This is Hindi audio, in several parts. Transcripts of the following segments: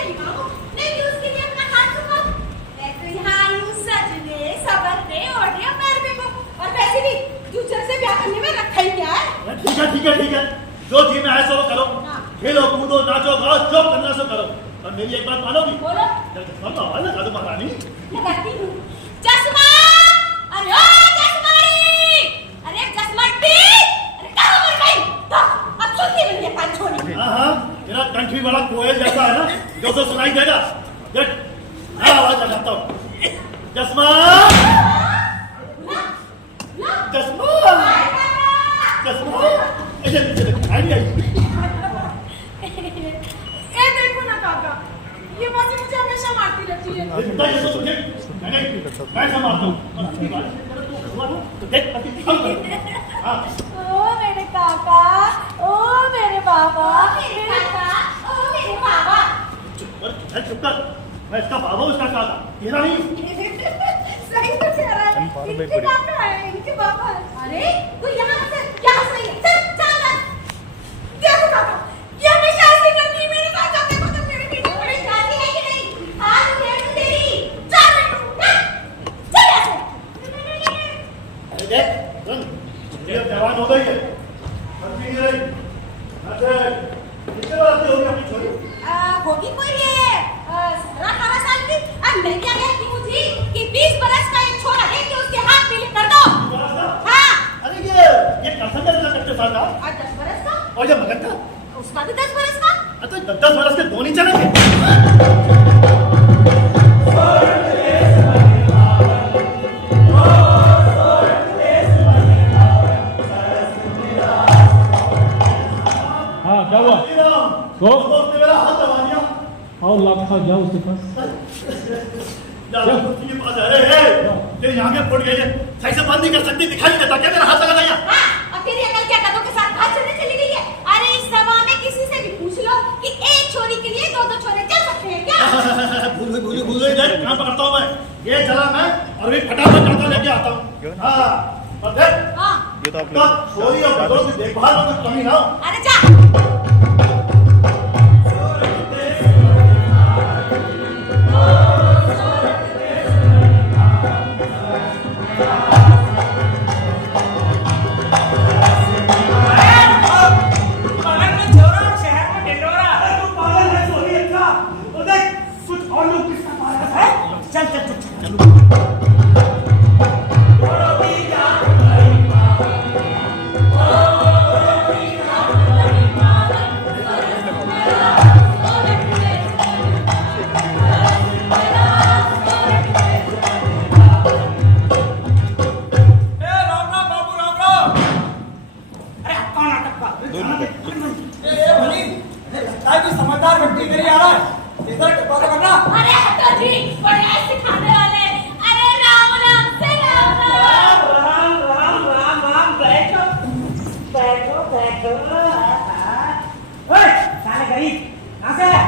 चली मांगो, नहीं कि उसके लिए अपना हाथ सुखाओ। मैं तो यहाँ आई हूँ सजने, संवरने, ओढ़ने और पैर पे को, और वैसे भी फ्यूचर से ब्याह करने में रखा ही क्या है? ठीक है ठीक है ठीक है, जो जी में आए सो वो करो, खेलो कूदो नाचो गाओ जो करना सो करो, और मेरी एक बात मानोगी? बोलो। चश्मा आवाज लगा दो महारानी। लगाती हूँ। चश्मा! अरे ओ चश्माड़ी! अरे चश्माटी! अरे कहाँ मर गई? तो अब सुनती बनी है कान छोड़ी। हाँ, तेरा कंठ भी बड़ा कोयल जैसा है ना, जो तो सुनाई देगा। देख, मैं आवाज लगाता हूँ। चश्मा! चश्मा! चश्मा! ऐसे आई नहीं आई। ये देखो ना काका, ये बातें मुझे हमेशा मारती रहती है। इतना ये तो तुझे मैं संभालता हूँ। तो देख, हाँ। ओ मेरे काका, ओ मेरे बाबा, मेरे काका, ओ मेरे बाबा। चुप कर, मैं इसका बाबा हूँ, इसका काका, तेरा नहीं हूँ। सही तो कह रहा है, इनके काका है, इनके बाबा है। अरे तू यहाँ से क्या हंस रही है? चल चल चल। देखो काका, ये हमेशा ऐसी करती है मेरे साथ, जब देखो तो मेरे पीछे पड़ी जाती है कि नहीं? हाथ उठा तो तेरी, चल चल ऐसे। अरे देख, सुन, ये अब जवान हो गई है, बच्ची नहीं रही। अच्छा, कितने बार से होगी अपनी छोरी? होगी कोई ये 17-18 साल की। अब मैं क्या कहती हूँ जी कि 20 बरस का एक छोरा लेके उसके हाथ पीले कर दो। हाँ। अरे ये कसम है इसका कच्चे साल का, और 10 बरस का? और ये मगन का, उसका भी 10 बरस का? तो 10 बरस के दो नहीं चलेंगे। हाँ क्या हुआ? तो मेरा हाथ दबा दिया। और लाखा जाओ उसके पास। के पास अरे तेरी आंखें फूट गई है, सही से बंद नहीं कर सकती, दिखाई नहीं देता क्या मेरा हाथ लगा दिया? हाँ, और तेरी अकल क्या गधों के साथ घास चढ़ने चली गई है? अरे इस सभा में किसी से भी पूछ लो कि एक छोरी के लिए 2-2 छोरे चल सकते हैं क्या? भूल गई देख, कहाँ पकड़ता हूँ मैं, ये चला मैं और भी फटाफट करता लेके आता हूँ। हाँ, और देख, हाँ। ये तो छोरी और बड़ों की देखभाल में कुछ कमी ना हो। अरे जा। समझदार व्यक्ति इधर ही आ रहा है, इधर बात करना। अरे हटो जी, बड़े सिखाने वाले। अरे राम राम से राम राम। राम राम राम राम, बैठो बैठो बैठो। ओए साले गरीब, कहाँ से आया?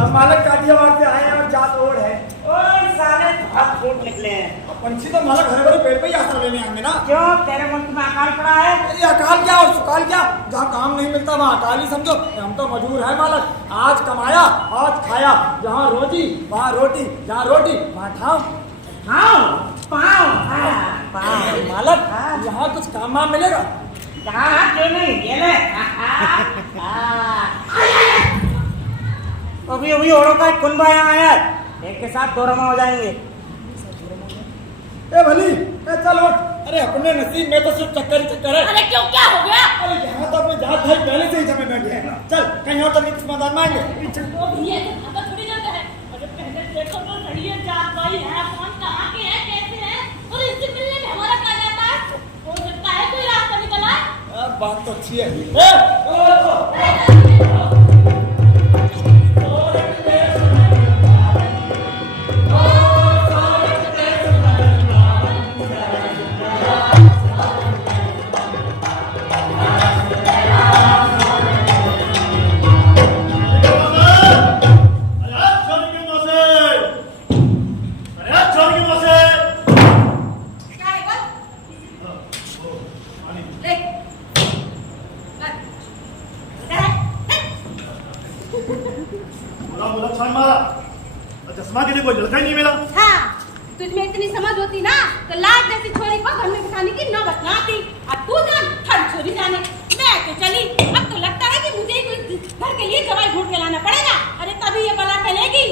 हम मालक काठियावाड़ से आए हैं और जात ओढ़ है। ओए साले बहुत फूट निकले हैं। पंछी तो मालक हरे भरे पेड़ पे ही आश्रय लेने आएंगे ना। क्यों, तेरे मुल्क में अकाल पड़ा है? ये अकाल क्या और सुकाल क्या, जहाँ काम नहीं मिलता वहाँ अकाल ही समझो। हम तो मजबूर है मालक, आज कमाया आज खाया, जहाँ रोजी वहाँ रोटी, जहाँ रोटी वहाँ ठाव पाँव मालक। यहाँ कुछ काम वाम मिलेगा? हाँ क्यों नहीं, ये ले। अभी अभी औरों का एक कुनबा यहाँ आया है, एक के साथ 2 रमा हो जाएंगे। ए भली, ए चल उठ। अरे अपने नसीब में तो सिर्फ चक्कर ही चक्कर है। अरे क्यों, क्या हो गया? अरे यहाँ तो अपने जात भाई पहले से ही जमे बैठे हैं। चल कहीं और तो नहीं समाधान मांगे। वो भी है, अब थोड़ी जगह है। अरे पहले देखो तो सही है, जात भाई है, कौन कहाँ के है, कैसे है, और इससे मिलने में हमारा क्या जाता है? हो सकता है कोई रास्ता निकला है। बात तो अच्छी है। पूरा मुलक छान मारा और चश्मा के लिए कोई लड़का ही नहीं मिला। हाँ, तुझमें इतनी समझ होती ना तो लाज जैसी छोरी को घर में बिठाने की नौबत ना आती। अब तू जान ठंड छोरी जाने, मैं तो चली। अब तो लगता है कि मुझे ही कोई घर के लिए दवाई ढूंढ के लाना पड़ेगा। अरे तभी ये बला टलेगी।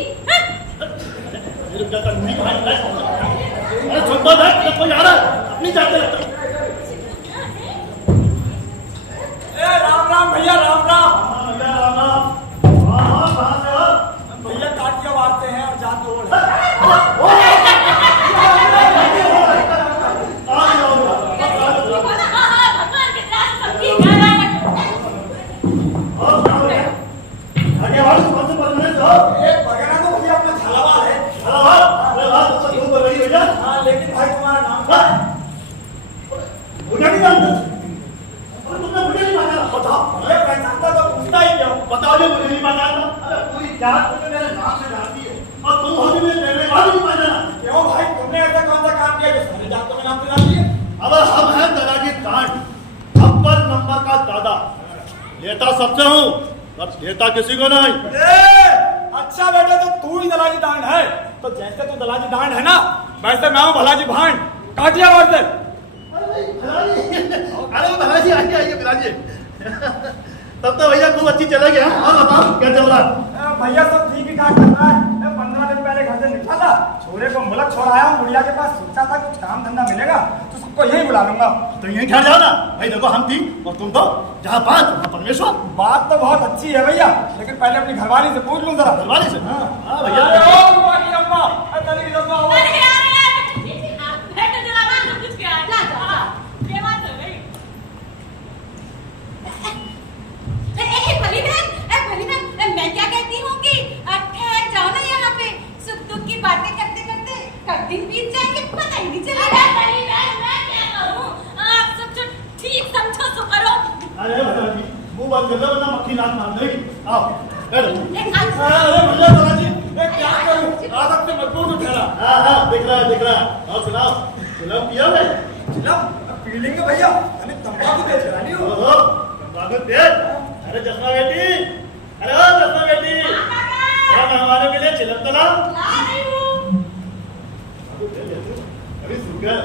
अरे चुप मत है, कोई आ रहा है, अपनी जाते रहता। राम राम भैया, राम राम। भैया राम राम। कहाँ से हो? भैया काटिया मारते हैं और जात ओढ़ है। लेकिन भाई तुम्हारा नाम क्या है? मुझे नहीं जानते। और तुमने मुझे नहीं पहचाना? बताओ। ये पहचानता तो पूछता ही क्यों? बताओ जो मुझे नहीं पहचानता। अरे पूरी जात मुझे मेरे नाम से जानती है और तुम हो जो मेरे बाद नहीं पहचाना। क्यों भाई, तुमने ऐसा कौन सा काम किया जो सारी जातों में नाम से जानती है? अब हम हैं दादाजी कांड, अव्वल नंबर का दादा। लेता सबसे हूँ, बस लेता किसी को नहीं। अच्छा बेटा, तो तू ही दलाजी डांड है। तो जैसे तू दलाजी डांड है ना, वैसे मैं हूँ भलाजी भांड। काटिया मार दे। अरे भलाजी आइए आइए भलाजी। तब तो भैया खूब अच्छी चला गया। और बताओ क्या चल रहा है? भैया सब ठीक ही ठाक चल रहा है। 15 दिन पहले घर से निकला था, छोरे को मुलक छोड़ाया हूँ बुढ़िया के पास। सोचा था कुछ काम धंधा मिलेगा तो सबको यही बुला लूंगा। तो यहीं ठहर जाओ ना भाई। देखो हम थी और तुम तो जहाँ पांच वहाँ परमेश्वर। बात तो बहुत अच्छी है भैया, लेकिन पहले अपनी घरवाली से पूछ लूं जरा। घरवाली से? हाँ भैया। मैं क्या कहती हूँ कि ठहर जाओ ना यहाँ पे। सुख दुख की बातें करते करते कब दिन बीत जाएंगे पता ही नहीं चलेगा। मैं क्या करूँ, आप सब जो ठीक समझो तो करो। अरे भलाजी मुँह बंद कर लो वरना मक्खी नाक मार देगी। आओ बैठो। अरे भैया दलाजी, क्या करूं, आदत से मजबूर हूं ठहरा। हाँ दिख रहा है दिख रहा है। और सुनाओ, चिलम पिया है? चिलम पी लेंगे भैया, अरे तंबाकू तेज चलानी हो। ओहो तंबाकू तेज। अरे जसमा बेटी, अरे ओ जसमा बेटी, थोड़ा मेहमानों के लिए चिलम तो लाओ। अभी शुगर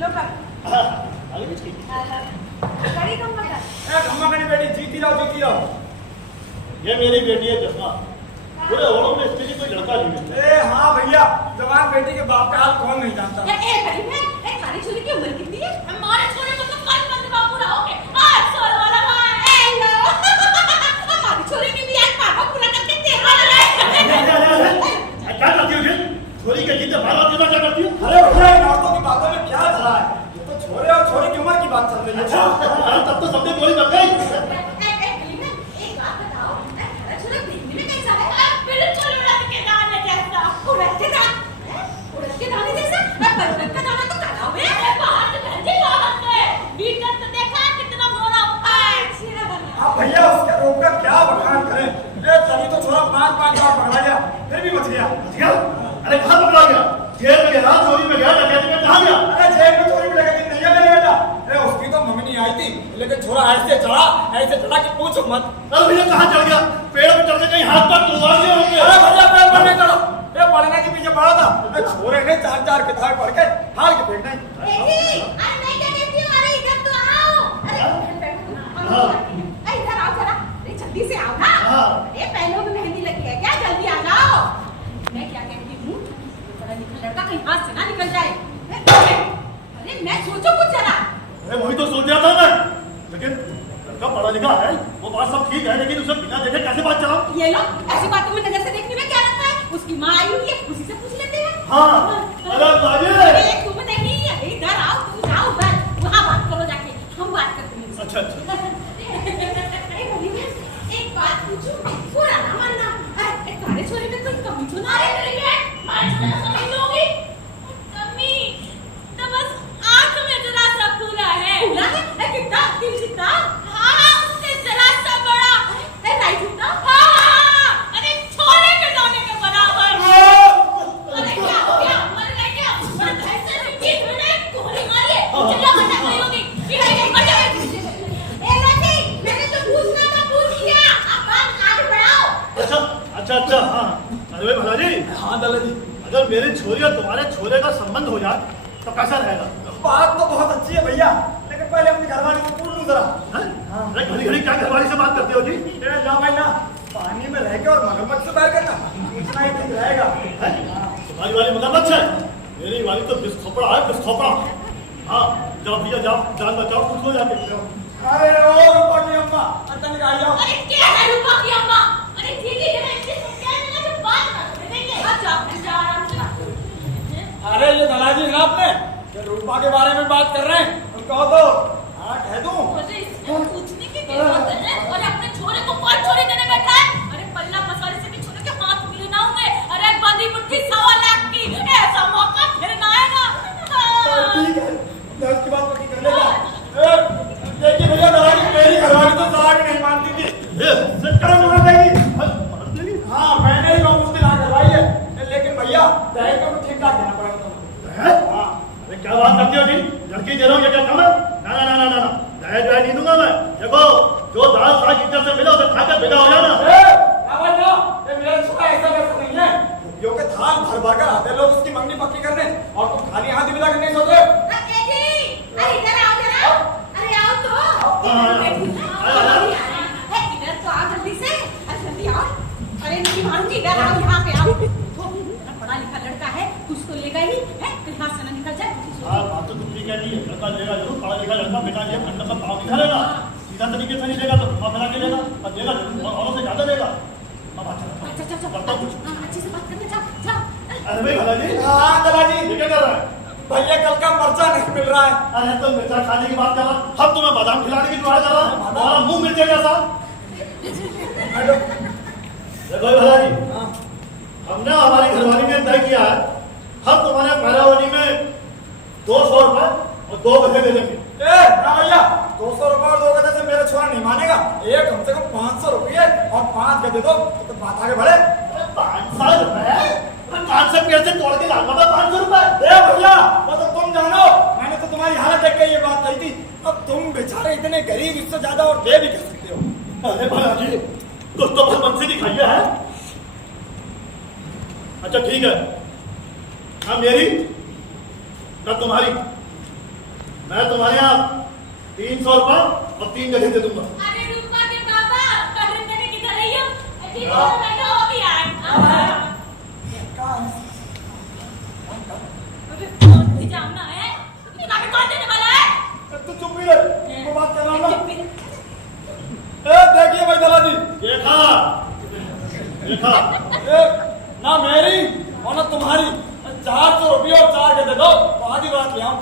लो कर। आगे भी ठीक। कड़ी कम कर। खम्मा करी बेटी, जीती रहो जीती रहो। ये मेरी बेटी है जसमा। पूरे ओड़ों में इसके लिए कोई लड़का नहीं मिलता। ए हाँ भैया, जवान बेटी के बाप का हाल कौन नहीं जानता। खाली छोरी की उम्र कितनी है? हमारे छोरे को तो कल बंद का पूरा हो गया। 8 साल वाला है। हमारी छोरी की भी आज पापा पूरा करके तेरा लगा। क्या करती हो फिर? छोरी के जीते भाला देना क्या करती हो? अरे भैया, इन औरतों की बातों में क्या धरा है? ये तो छोरे और छोरी की उम्र की बात चल रही है। अच्छा तब तो सबने गोली लग गई। एक बात बताओ, तेरा छोरा देखने में कैसा है? बिल्कुल उड़द के दाने जैसा। उड़द के दाने? उड़द के दाने जैसा? उड़द का दाना तो काला हुआ है। बाहर से भैंसी बाहर से। भीतर तो देखा कितना गोरा होता है। अब भैया उसके रोक कर क्या बखान करें? तभी तो छोरा 5 बार पकड़ा गया, फिर भी बच गया। बच गया? अरे कहाँ पकड़ा गया? जेल में गया, चोरी में गया, डकैती में कहाँ गया? अरे जेल में चोरी मिलेगा दिन नहीं है मेरे बेटा। अरे उसकी तो मंगनी आई थी, लेकिन छोरा ऐसे चढ़ा कि पूछो मत। अरे भैया कहाँ चढ़ गया? पेड़ पे चढ़ के कहीं हाथ पर तलवार दिए होंगे। अरे भैया पेड़ पर नहीं चढ़ा, ये पढ़ने के पीछे पड़ा था। छोरे ने 4 किताबें पढ़ के हार के फेंक नहीं। अरे मैं क्या कहती हूँ, अरे इधर तो आओ। अरे इधर आओ जरा, अरे जल्दी से आओ ना। अरे पैरों में मेहंदी लगी है क्या? जल्दी आ जाओ। मैं क्या कहती हूँ, जरा निकल, लड़का कहीं हाथ से ना निकल जाए। अरे मैं सोचो कुछ जरा। अरे वही तो सोच रहा था मैं, लेकिन लड़का पढ़ा लिखा है, वो बात सब ठीक है, लेकिन उसे बिना देखे कैसे बात चलाऊं? ये लो, ऐसी बातों में नजर से देखने में क्या रखा है? उसकी माँ आई हुई है, उसी से पूछ लेते हैं। हाँ अरे बाजे। अरे तुम नहीं, इधर आओ, तुम जाओ उधर, वहाँ बात करो जाके, हम बात करते हैं। अच्छा एक बात पूछूं, पूरा ना मानना। तुम्हारे छोरे में कोई कमी तो ना है? समझ लोगी कमी तो बस आंख में जरा सा पूरा है। पूरा है? कितना दिल कितना? हाँ उससे जरा सा बड़ा है। राइट कितना? हाँ अरे छोरे के दाने के बराबर। अरे क्या मर गए क्या? ऐसे नहीं ठीक है, गोली मारिए। चलो मजा कोई होगी। अच्छा हाँ। अरे भाई भला जी, हाँ दला जी, अगर मेरी छोरी और तुम्हारे छोरे का संबंध हो जाए तो कैसा रहेगा? बात तो बहुत अच्छी है भैया, लेकिन पहले अपनी घरवाली को पूछ लूं जरा। हैं? अरे घड़ी घड़ी क्या घरवाली से बात करते हो जी? ना भाई ना, पानी में रह के और मगरमच्छ से बैर करना इतना ही ठीक रहेगा। तुम्हारी वाली मगरमच्छ है, मेरी वाली तो बिस्खोपड़ा है, बिस्खोपड़ा। हाँ जाओ भैया जाओ, जान बचाओ, पूछ लो जाके। अरे ओ रूपा की अम्मा, अंदर निकाल जाओ। अरे क्या है रूपा की अम्मा? अरे ठीक है जरा इससे क्या है ना, जो बात कर देंगे। अच्छा जा आराम से बात करो। अरे ये दलाजी है आपने, ये रूपा के बारे में बात कर रहे हैं, तुम कहो तो हाँ कह दूं। मुझे इसमें पूछने की क्या बात है? और अपने छोरे को कौन छोरी देने बैठा है? अरे पल्ला पसारे से भी छोरे के हाथ मिले ना होंगे। अरे बंदी मुट्ठी 1.25 लाख की, ऐसा मौका फिर ना आएगा। ठीक है, मैं उसकी बात पक्की कर लेगा। देखिए भैया दलाली, मेरी घरवाली तो जरा भी नहीं मानती थी। मार देगी। हाँ मैंने ही उसकी ना करवाई है, लेकिन भैया दहेज को ठीक ठाक देना पड़ेगा तुमको। हाँ अरे क्या बात करते हो जी? लड़की दे रहा हूँ, ये क्या काम है? ना ना ना ना ना, दहेज वहेज नहीं दूंगा मैं। देखो जो दाल साग इज्जत से मिला उसे खाकर विदा हो जाना। ये मेरा छोरा ऐसा वैसा नहीं है, जो के थाल भर भर कर आते लोग उसकी मंगनी पक्की करने, और तुम खाली हाथ विदा करने सोच रहे हो। अरे जी, अरे इधर आओ जरा। अरे आओ तो। इधर तो आओ जल्दी से। अरे जल्दी आओ। अरे नहीं मारूंगी, इधर आओ, यहाँ पे आओ। पढ़ा लिखा लड़का है, कुछ तो लेगा ही है, फिर हाथ से ना निकल जाए। हाँ बात तो तुम ठीक कहती है, लड़का लेगा जरूर, पढ़ा लिखा लड़का बेटा ये खंड का पाव दिखा लेगा, सीधा तरीके से नहीं देगा तो पाव बना के लेगा, और देगा जरूर, और औरों से ज्यादा देगा। अब अच्छा करता हूँ कुछ। अच्छे से बात करना, जाओ जाओ। अरे भाई भला जी, हाँ दलाली, ये क्या कर रहा है? भैया कल का पर्चा नहीं मिल रहा है। अरे तो मिर्चा खाने की बात कर रहा, हम तुम्हें बादाम खिलाने की जुआ कर रहा, हमारा मुंह मिर्चे जैसा। देखो भला जी, हमने हमारी घरवाली ने तय किया है, हम तुम्हारे पहरावनी में 200 रुपए और 2 गधे दे देंगे। ना भैया, 200 रुपए और 2 गधे से मेरा छोरा नहीं मानेगा। ये कम से कम 500 रुपये और 5 गधे दो तो बात आगे बढ़े। 500 रुपए? 500 पेड़ से तोड़ के लाऊंगा मैं 500 रुपए। भैया वो तो तुम जानो, मैंने तो तुम्हारी हालत देख के ये बात कही थी। अब तुम बेचारे इतने गरीब, इससे ज्यादा और दे भी कर सकते हो। अरे भला जी, कुछ तो भगवान से दिखाइए है। अच्छा ठीक है, ना मेरी ना तुम्हारी, मैं तुम्हारे यहाँ 300 रुपए और 3 गधे दे दूंगा। अरे रूपा के पापा, कटरे तक किधर रही हो? ठीक है, बैठो हो भी यार। अबे कौन सी जामना है? इतना भी कौन देने वाला है? तू चुप ही रह, मैं बात कर रहा हूँ ना। चुप ही। देखिए भाई दलाली, देखा देखा, ना मेरी और ना तुम्हारी, 400 रुपये और 4 गधे दो तो आधी बात ले आऊं।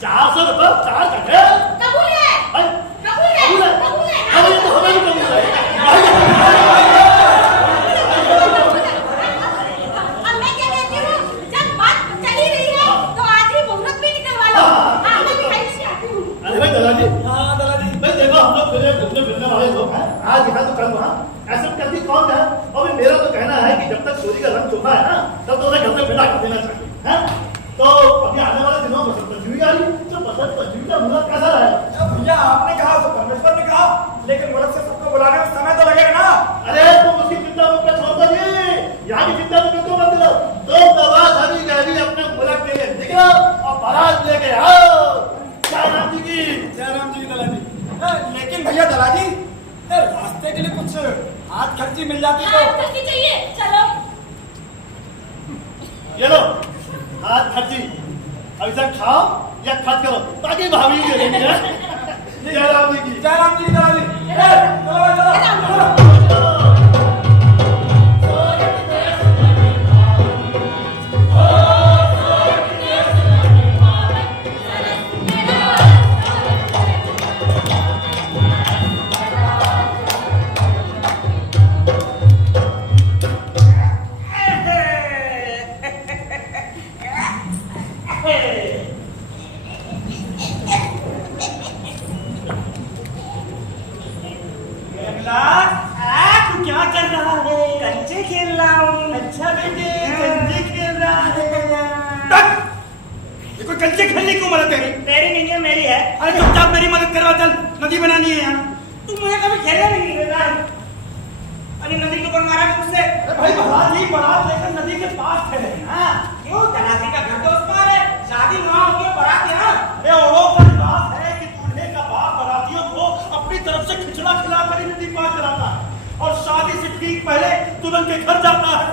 400 रुपए 4 गधे? कबूल है? कबूल है? कबूल है? कबूल है? अरे ये तो हमें भी कबूल है। अब मैं क्या कहती हूँ, जब बात चली रही है तो आज ही मुहूर्त भी निकलवा लो। हाँ, मैं दिखाई देके आती हूँ। अरे भाई दलाली, हाँ दलाली, भाई देखो हम लोग घूमने फिरने वाले लोग हैं, आज यहाँ तो कल वहाँ, ऐसे में करती कौन है? और मेरा तो कहना है कि जब तक चोरी का रंग चोखा है ना, तब तो उसे घर से विदा कर देना चाहिए, हैं? तो अभी आने वाले दिनों में बसंत पंचमी आ रही, तो बसंत पंचमी का मुहूर्त कैसा रहेगा? भैया आपने कहा तो परमेश्वर ने कहा, लेकिन मुहूर्त से सबको बुलाने में समय तो लगेगा ना। अरे तुम उसकी चिंता मुझ पर छोड़ दो जी, यहाँ की चिंता में क्यों मत करो, तो दवा धनी गहरी अपने मुल्क के लिए निकलो और बारात लेके आओ। जय राम जी की। जय राम जी की दलाली। लेकिन भैया दलाली, रास्ते के लिए कुछ हाथ खर्ची मिल जाती तो। हाथ खर्ची चाहिए, चलो। ये लो हाथ खर्ची, अब इसे खाओ या खर्च करो, ताकि भाभी के लिए। जय राम जी की। जय राम जी की दलाली। चलो तू क्या कर रहा है? कंचे खेल रहा हूँ। अच्छा बेटे, कंचे खेल रहा है। ये कोई कंचे खेलने की उम्र है तेरी? तेरी नहीं है, मेरी है। अरे चुपचाप मेरी मदद करवा, चल नदी बनानी है यहाँ। तू मुझे कभी खेलने नहीं देता। अरे नदी के ऊपर मारा तो से। भाई बारात लेकर नदी के पास थे। हाँ क्यों? तनाजी का घर तो उस पार है, शादी वहाँ होगी, बारात यहाँ। अरे वो बड़ी बात है कि दूल्हे का बाप बारातियों को अपनी तरफ से खिचड़ा खिलाकर ही नदी पार कराता है और शादी से ठीक पहले दुल्हन के घर जाता है।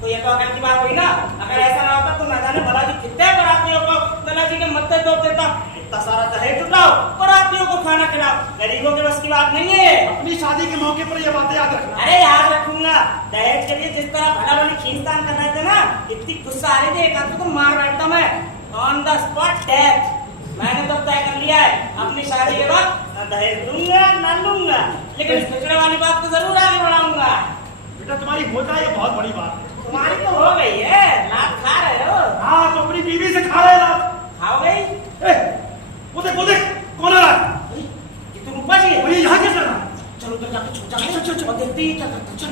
तो ये तो अकल की बात हुई ना। अगर ऐसा ना होता तो न जाने बालाजी कितने बारातियों को बालाजी के मत्थे तोड़ देता। इतना सारा दहेज जुटाओ, बारातियों को खाना खिलाओ, गरीबों के बस की बात नहीं है। अपनी शादी के मौके पर ये बातें याद रखना। अरे याद रखूंगा। दहेज के लिए जिस तरह भला भली खींचतान कर रहे थे ना, इतनी गुस्सा आ रही थी एक आदमी को मार बैठता मैं ऑन द स्पॉट डेथ। मैंने तो तय कर लिया है अपनी शादी के बाद न दहेज दूंगा न लूंगा, लेकिन इस पिछड़े वाली बात को जरूर आगे बढ़ाऊंगा। बेटा तुम्हारी हो जाए ये बहुत बड़ी बात है। तुम्हारी तो हो गई है, लात खा रहे हो। हाँ तो अपनी बीवी से खा रहे ना। खाओ गई। वो देख कौन आ रहा है? ये तुम ऊपर जी और ये यहाँ कैसे आ रहा है? चलो उधर जाके छुप जाके चल देखते ही क्या करता। चल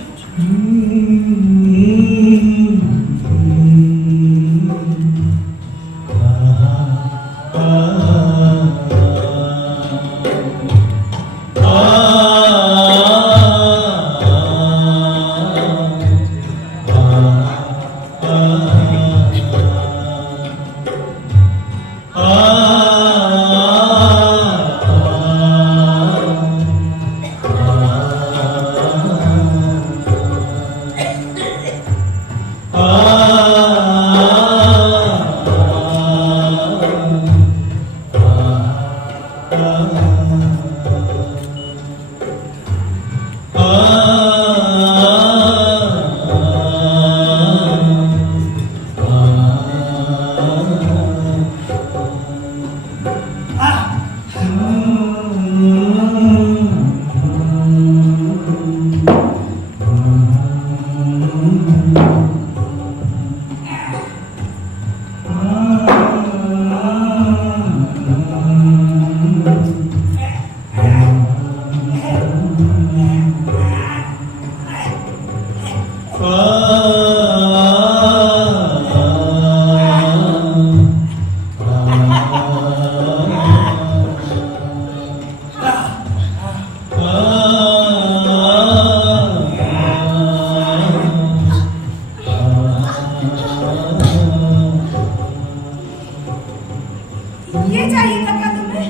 ये चाहिए था क्या तुम्हें?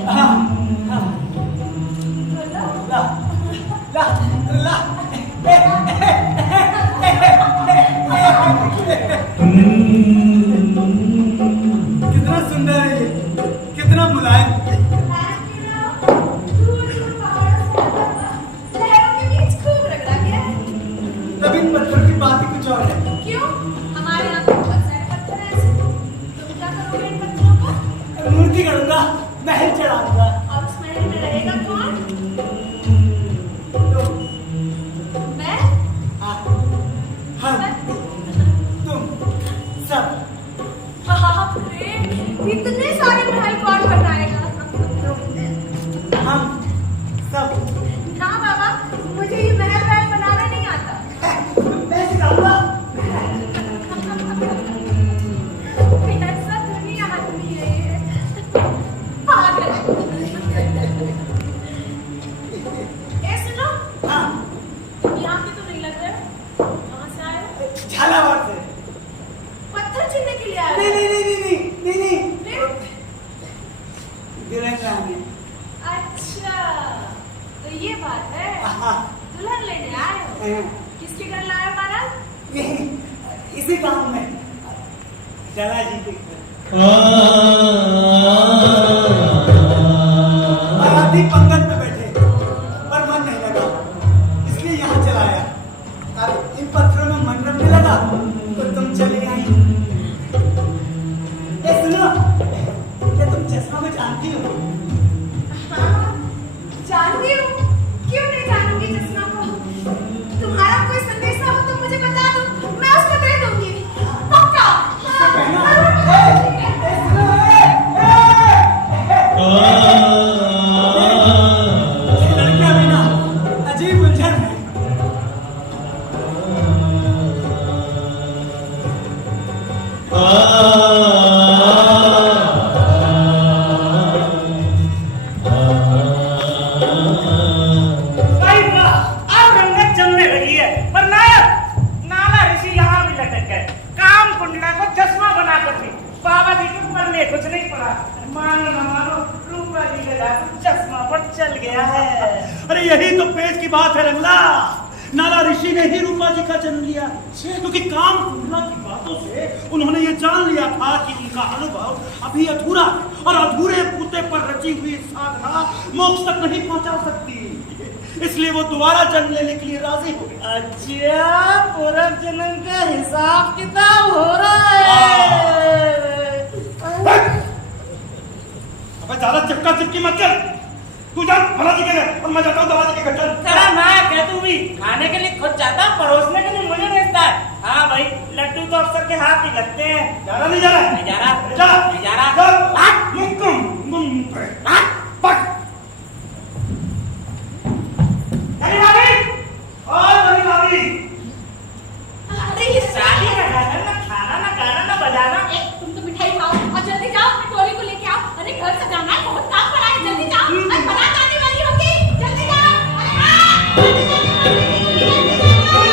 कितना सुंदर है ये, कितना मुलायम। तब इन पत्थरों की बात ही कुछ और है। क्यों? हमारे यहाँ तो बहुत सारे पत्थर हैं ऐसे। तुम क्या करोगे इन पत्थरों का? मूर्ति करूंगा, महल चढ़ाऊंगा। और उस महल में रहेगा कौन? मैं? हम, तुम, सब। बाप रे, इतने सारे महल कौन बनाएगा? हम, सब। ना बाबा, मुझे ये महल बनाना नहीं आता। मैं सिखाऊंगा। ऐसा दुनिया आदमी है ये। पागल। ए सुनो, हाँ, यहाँ के तो नहीं लग रहे। कहाँ से आए हो? झालावाड़ से। पत्थर चुनने के लिए आए हो? नहीं। फिर? दुल्हन लाने। अच्छा, तो ये बात है। हाँ, दुल्हन लेने आए हो? किसके घर लाए हो महाराज? इसी गांव में दादाजी के घर। बाराती पंगत में बैठे पर मन नहीं लगा, इसलिए यहाँ चलाया। अब इन पत्थरों में मन रखने लगा तो तुम चली आई। ए सुनो, क्या तुम चश्मा को जानती हो? हाँ, जानती हूँ। क्यों नहीं जानूंगी चश्मा को? तुम्हारा कोई संदेशा हो तो मुझे बता दो, मैं उसको दे दूंगी। पक्का? हाँ। ए सुनो, मानो न मानो, रूपा जी का जादू चश्मा पर चल गया है। अरे यही तो पेच की बात है रंगला। नाला ऋषि ने ही रूपा जी का जन्म लिया, क्योंकि काम कुंडला की बातों से उन्होंने ये जान लिया था कि उनका अनुभव अभी अधूरा है और अधूरे बूते पर रची हुई साधना मोक्ष तक नहीं पहुंचा सकती। इसलिए वो दोबारा जन्म लेने के लिए राजी हो गए। अच्छा, पूर्व जन्म का हिसाब किताब हो रहा है। अबे ज्यादा चिपका चिपकी मत कर, तू जा भला जी के घर और मैं जाता हूँ दवा जी के घर। चल तेरा मैं कह तू भी खाने के लिए खुद जाता, परोसने के लिए मुझे भेजता है। हाँ भाई, लड्डू तो अफसर के हाथ ही लगते हैं। जा रहा नहीं जा रहा? नहीं जा रहा, जा नहीं जा रहा। पक अरे भाभी, अरे भाभी, अरे ये शादी का गाना ना खाना ना गाना ना बजाना। तुम तो मिठाई खाओ और जल्दी जाओ अपने टोली को लेके आओ। अरे घर सजाना है, बहुत काम पड़ा है, जल्दी जाओ। अरे बारात आने वाली होगी, जल्दी जाओ। अरे हाँ, जल्दी जाने वाली होगी, जल्दी जाओ।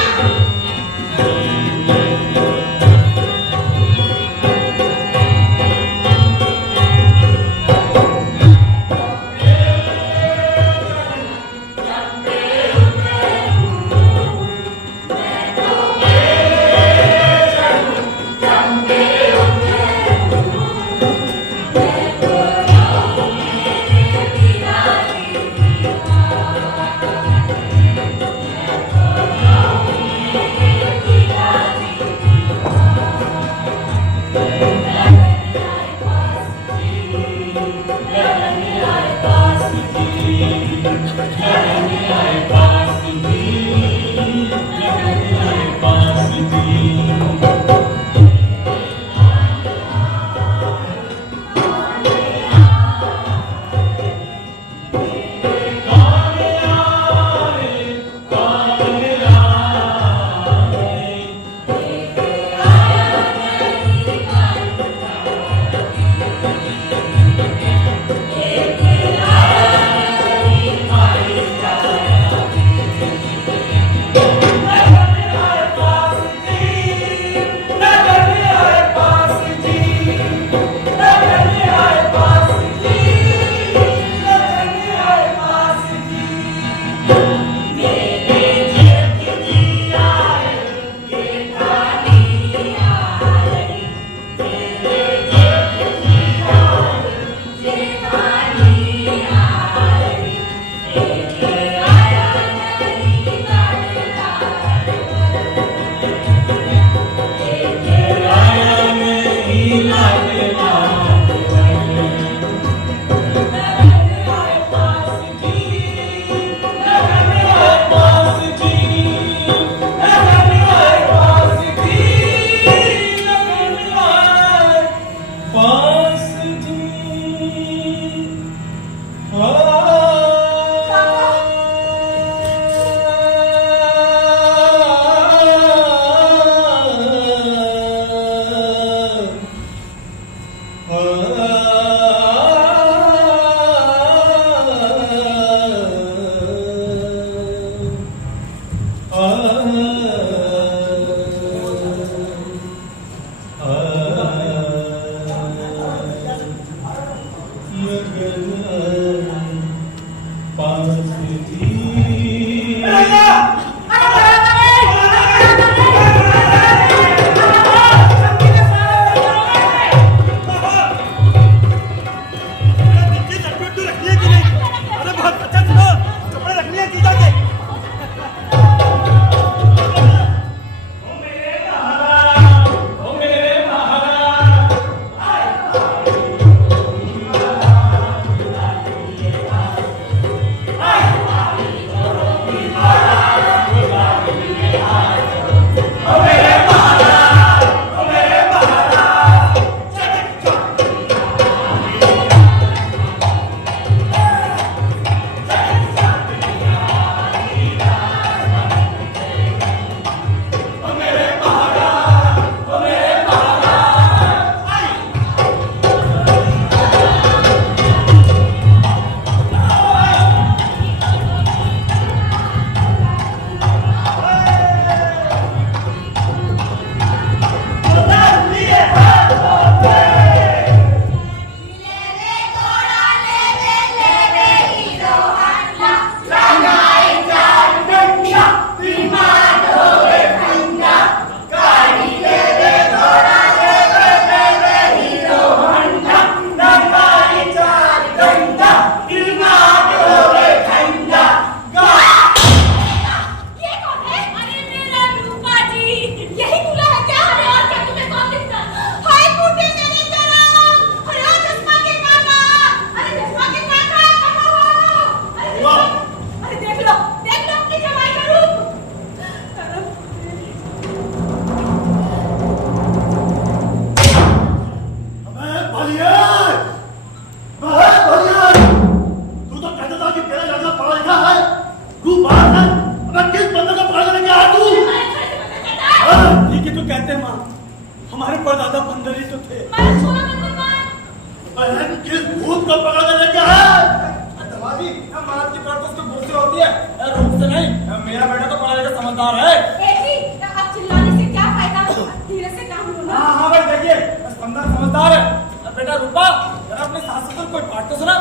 समझदार है। बेटी, अब चिल्लाने से क्या फायदा? धीरे से काम लो ना। हाँ भाई देखिए, स्पंदन समझदार है। अब बेटा रूपा, जरा अपने सास ससुर कोई बात तो सुना।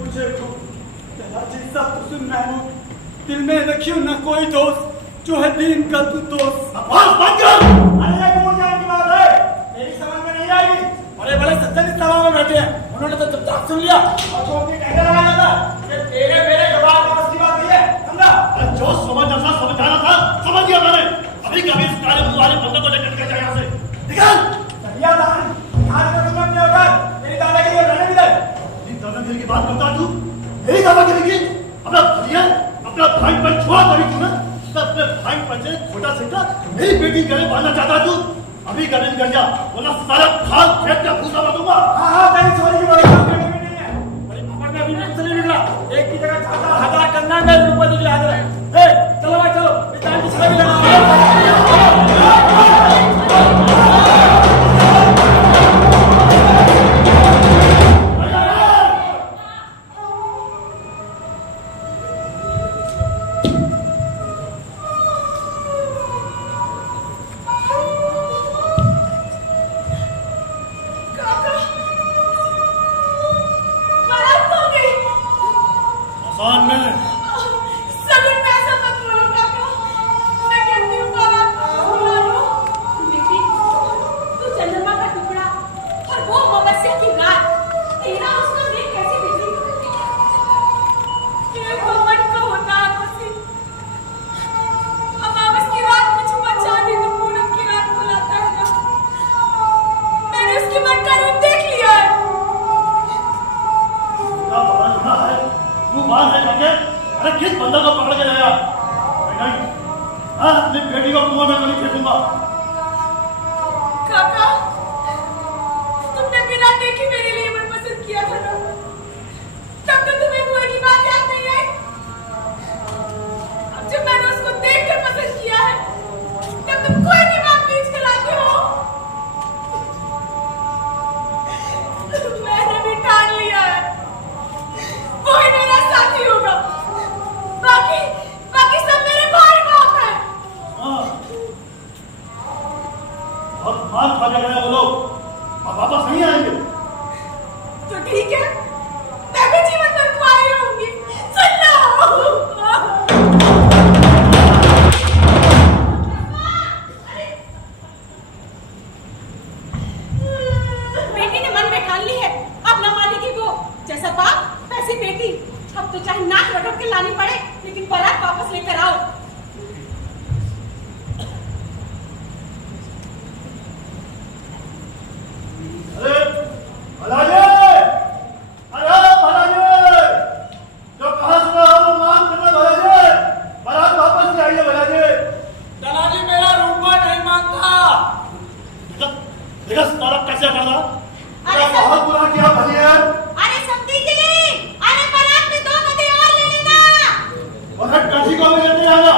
पूछे तो हर चीज सब तो सुन रहा हूँ, दिल में रखियो न कोई दोस्त, जो है दीन का तू दोस्त। बस बंद कर। अरे कौन जान की बात है, मेरी समझ में नहीं आएगी। बड़े बड़े सज्जन इस सभा में बैठे हैं, उन्होंने तो चुपचाप सुन लिया और जो उनके कहने लगाया था कि तेरे मेरे जवाब में बस की बात नहीं है, समझा? जो समझना था समझाना था, समझ गया मैंने। अभी कभी इस काले मुंह वाले बंदे को लेकर के जाए यहाँ से। निकल। भैया दान, आज का तुम नहीं होगा, मेरी दादागिरी और रहने भी दे। दादागिरी की बात करता तू? मेरी दादागिरी की? अपना भैया, अपना भाई पर छोड़ा कभी तू ना? अपने भाई पर से छोटा सिक्का मेरी बेटी गले बांधना चाहता तू? अभी गले निकल जा, वरना सारा खाल खेत का भूसा बदूंगा। हाँ तेरी छोरी की बड़ी बात नहीं है, बड़ी पापड़ में अभी भी कुछ नहीं निकला। एक की जगह छाता हटा करना है, मेरे ऊपर तुझे हाजिर है। चलो भाई चलो, इस टाइम की छवि लगा। काका, बारात हो गई। आसान में सगुन में ऐसा मत बोलो काका, मैं कहती हूँ बारात बुला लो। बेटी, तू चंद्रमा का टुकड़ा और वो अमावस्या की रात, तेरा उसका देख कैसे बिजली ये घमंड का होता है नसीब। अमावस की रात में छुपा चांदी तो पूनम की रात बुलाता है ना। मैंने उसकी मन का रूप देख लिया है। का पता लगा है, तू बाहर है जाके, अरे किस बंदर को पकड़ के लाया? नहीं, हाँ अपनी बेटी को कुआं में कभी फेंकूंगा। काका, तुमने बिना देखे मेरे लिए मन पसंद किया था ना? तब तो तुम्हें कुएं की बात याद नहीं आई। अब जब मैंने उसको देखकर पसंद किया है, तब तुम कुएं की बात बीच के लाते हो। मैंने भी ठान लिया है, वही मेरा साथी होगा। बाकी बाकी सब मेरे भाई बाप हैं। हाँ, और मार खा के गए वो लोग, अब वापस नहीं आएंगे। तो ठीक है, मैं भी जीवन भर कुंवारी रहूंगी। सुन लो। बेटी ने मन में ठान ली है, अब न मानेगी वो। जैसा बाप वैसी बेटी। अब तो चाहे नाक रगड़ के लानी पड़े, लेकिन बारात वापस लेकर आओ। अरे भलाजे, अरे भलाजे, जो कहा सुना हो मान करना भलाजे, बारात वापस ले आइए भलाजे। दलाली मेरा रूपा नहीं मानता। देखा सारा कैसे कर रहा? अरे क्या बहुत बुरा किया भलिया। अरे समझी के लिए, अरे बारात में 2 बजे और ले लेना। और काशी को भी लेते आना।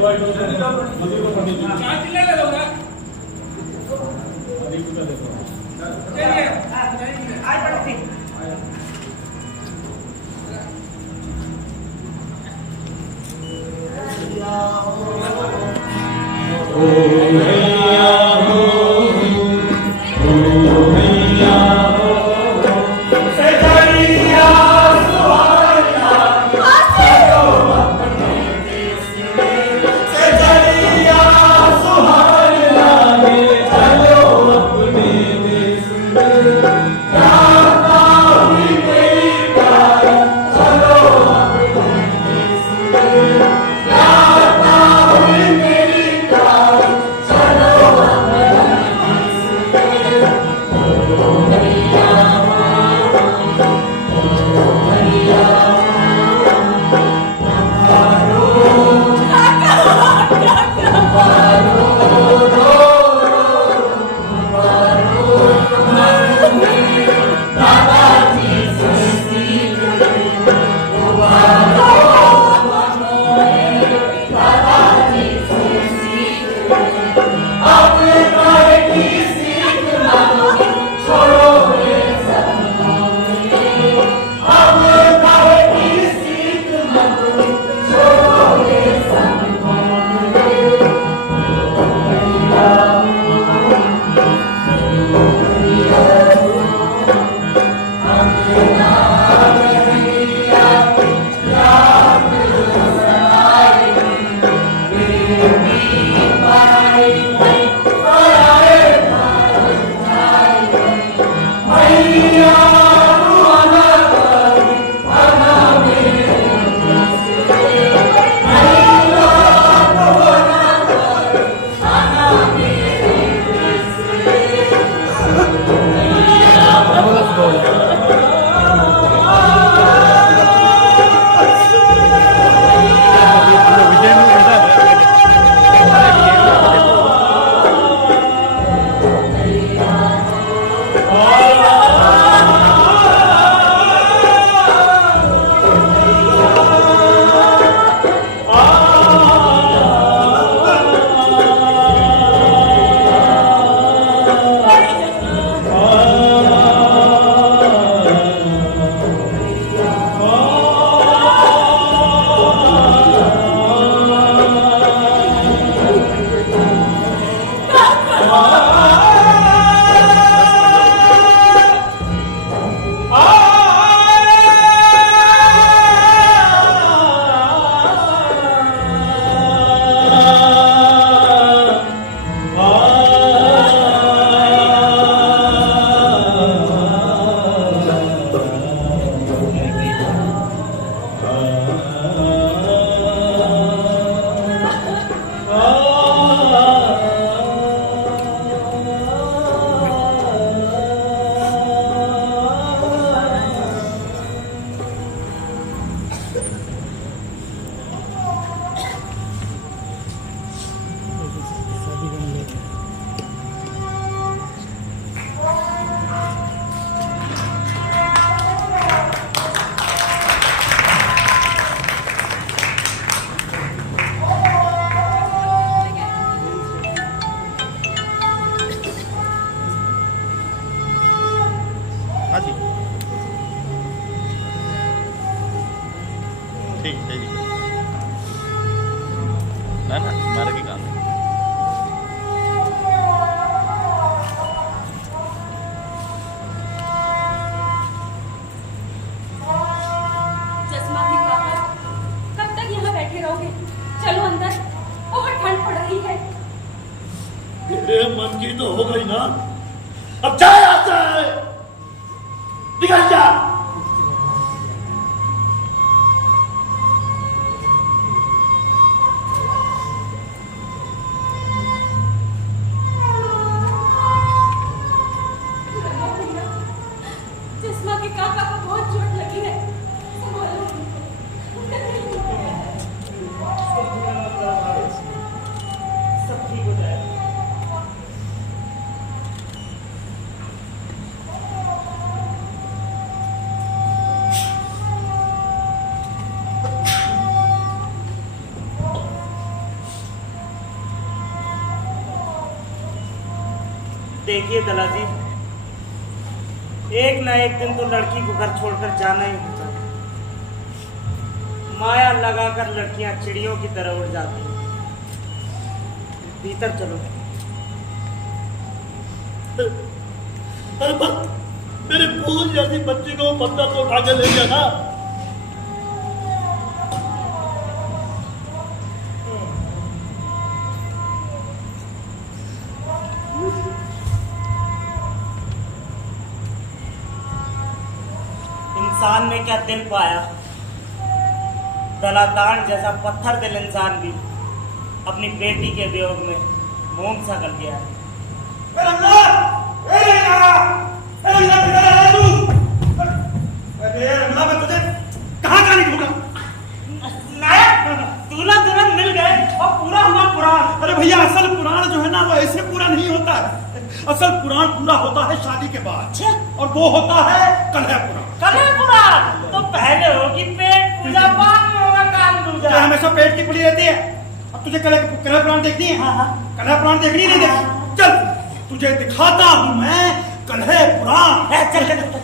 दवाई दो मंदिर को पंडित जी चार चिल्ले ले लोगे अभी पूजा देखो चलिए आज पढ़ती ठीक है ना ना हमारा की काम है जसमा के पापा कब तक यहाँ बैठे रहोगे? चलो अंदर, बहुत ठंड पड़ रही है। तेरे मन की तो हो गई ना, अब जाए आता है, निकल जा। जसमा के काका को बहुत चोट लगी है, संभालो। सब ठीक हो जाएगा। देखिए दलाजी, एक ना एक दिन तो लड़की को घर छोड़कर जाना ही होता है। माया लगाकर लड़कियां चिड़ियों की तरह उड़ जाती हैं। भीतर चलो। अरे बस मेरे फूल जैसी बच्ची को पत्थर से उठा कर ले गया ना। इंसान ने क्या दिल पाया, दलातान जैसा पत्थर दिल इंसान भी अपनी बेटी के वियोग में मोम सा गल गया है। मैं तुझे कहाँ नहीं ढूंढा? दूल्हा दुल्हन मिल गए और पूरा हुआ पुराण। अरे भैया, असल पुराण जो है ना वो ऐसे पूरा नहीं होता है। असल पुराण पूरा होता है शादी के बाद, और वो होता है कलह पुराण। कलह पुराण तो पहले होगी पेट पूजा, बाद में होगा काम दूजा। क्या हमेशा पेट की पुली रहती है? अब तुझे कलह पुराण देखनी है? कलह पुराण देखनी नहीं देखनी? चल तुझे दिखाता हूँ मैं कलह पुराण। चल चल चल।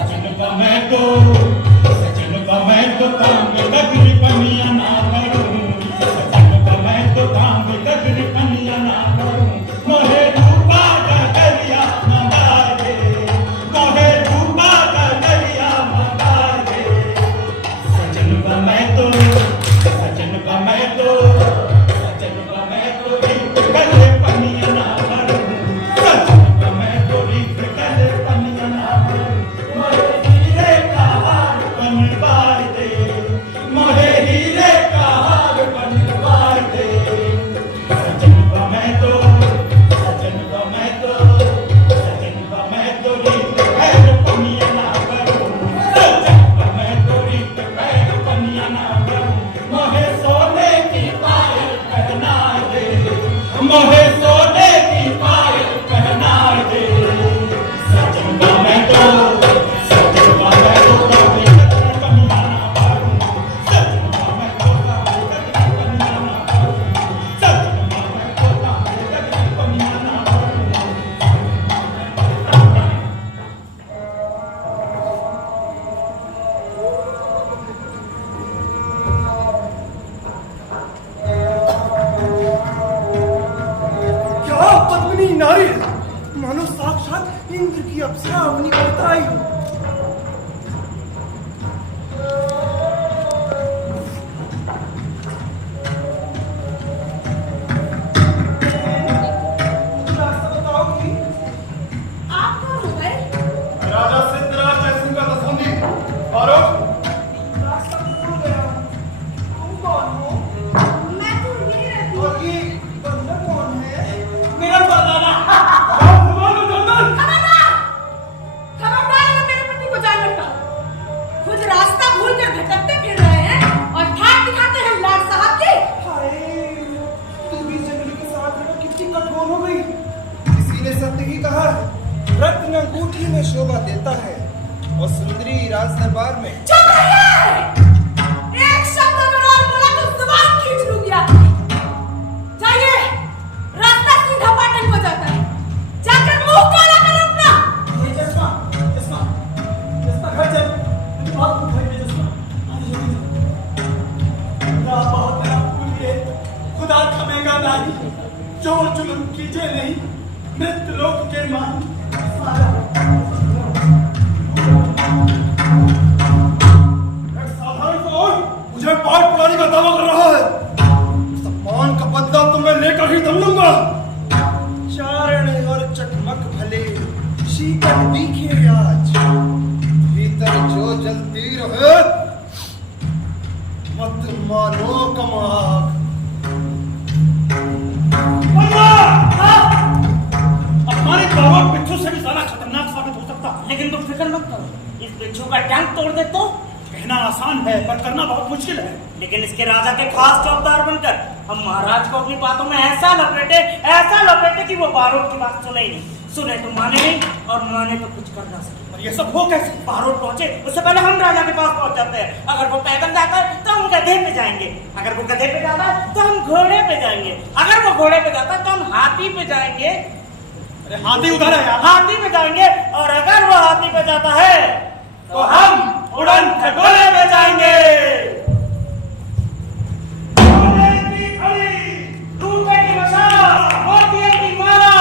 सजन का मैं तो पद्मिनी नारी है, मानो साक्षात इंद्र की अप्सरा अपनी कविता आई हो। रास्ता बताओगी? आप कौन हो भाई? राजा सिद्धराज जयसिंह का दसबंदी फारूक। रास्ता भूल गया। तुम कौन हो? मैं तो यही रहती हूँ। और ये बंदा कौन है? मेरा परदादा। खबरदार! खबरदार अगर मेरे पति को जान लगता। खुद रास्ता भूल कर भटकते फिर रहे हैं और ठाट दिखाते हैं लाड साहब के। हाय, तू भी जंगली के साथ रहकर कितनी कठोर हो गई। किसी ने सत्य ही कहा है, रत्न अंगूठी में शोभा देता है और सुंदरी राज दरबार में। चुप रहिए! एक शब्द अगर और बोला तो जुबान खींच लूंगी आपकी। जाइए, रास्ता सीधा पाटन को जाता है। जाकर मुंह काला करो अपना। ये चश्मा घर चल। मुझे बहुत भूख लगी है चश्मा। आने जल्दी। मेरा बहुत बड़ा भूल है। खुदा थमेगा नहीं, जो जुल्म कीजिए नहीं, मृत्यु लोक के मान। साधारण को और मुझे पाठ पढ़ाने का दावा कर रहा है। सम्मान का बदला तो मैं लेकर ही दम लूंगा। चारण और चकमक भले शीतल दिखे आज, भीतर जो जलती रहे मत मानो कमाक। हमारे बाबा बिच्छू से भी ज्यादा खतरनाक साबित हो सकता है। लेकिन तुम फिक्र मत करो, इस बिच्छू का टैंक तोड़ दे तो। कहना आसान है पर करना बहुत मुश्किल है। लेकिन इसके राजा के खास चौकीदार बनकर हम महाराज को अपनी बातों में ऐसा लपेटे कि वो बारूद की बात सुने ही नहीं। सुने तो माने नहीं और माने तो कुछ कर ना सके। और ये सब हो कैसे? बारूद पहुंचे उससे पहले हम राजा के पास पहुंच जाते हैं। अगर वो पैदल जाता है तो हम गधे पे जाएंगे, अगर वो गधे पे जाता है तो हम घोड़े पे जाएंगे, अगर वो घोड़े पे जाता है तो हम हाथी पे जाएंगे। अरे हाथी उधर है यार। हाथी पे जाएंगे और अगर वो हाथी पे जाता है तो हम उड़न खटोले पे जाएंगे। घोड़े की खड़ी, टूटे की बसात, मोतिये की माला,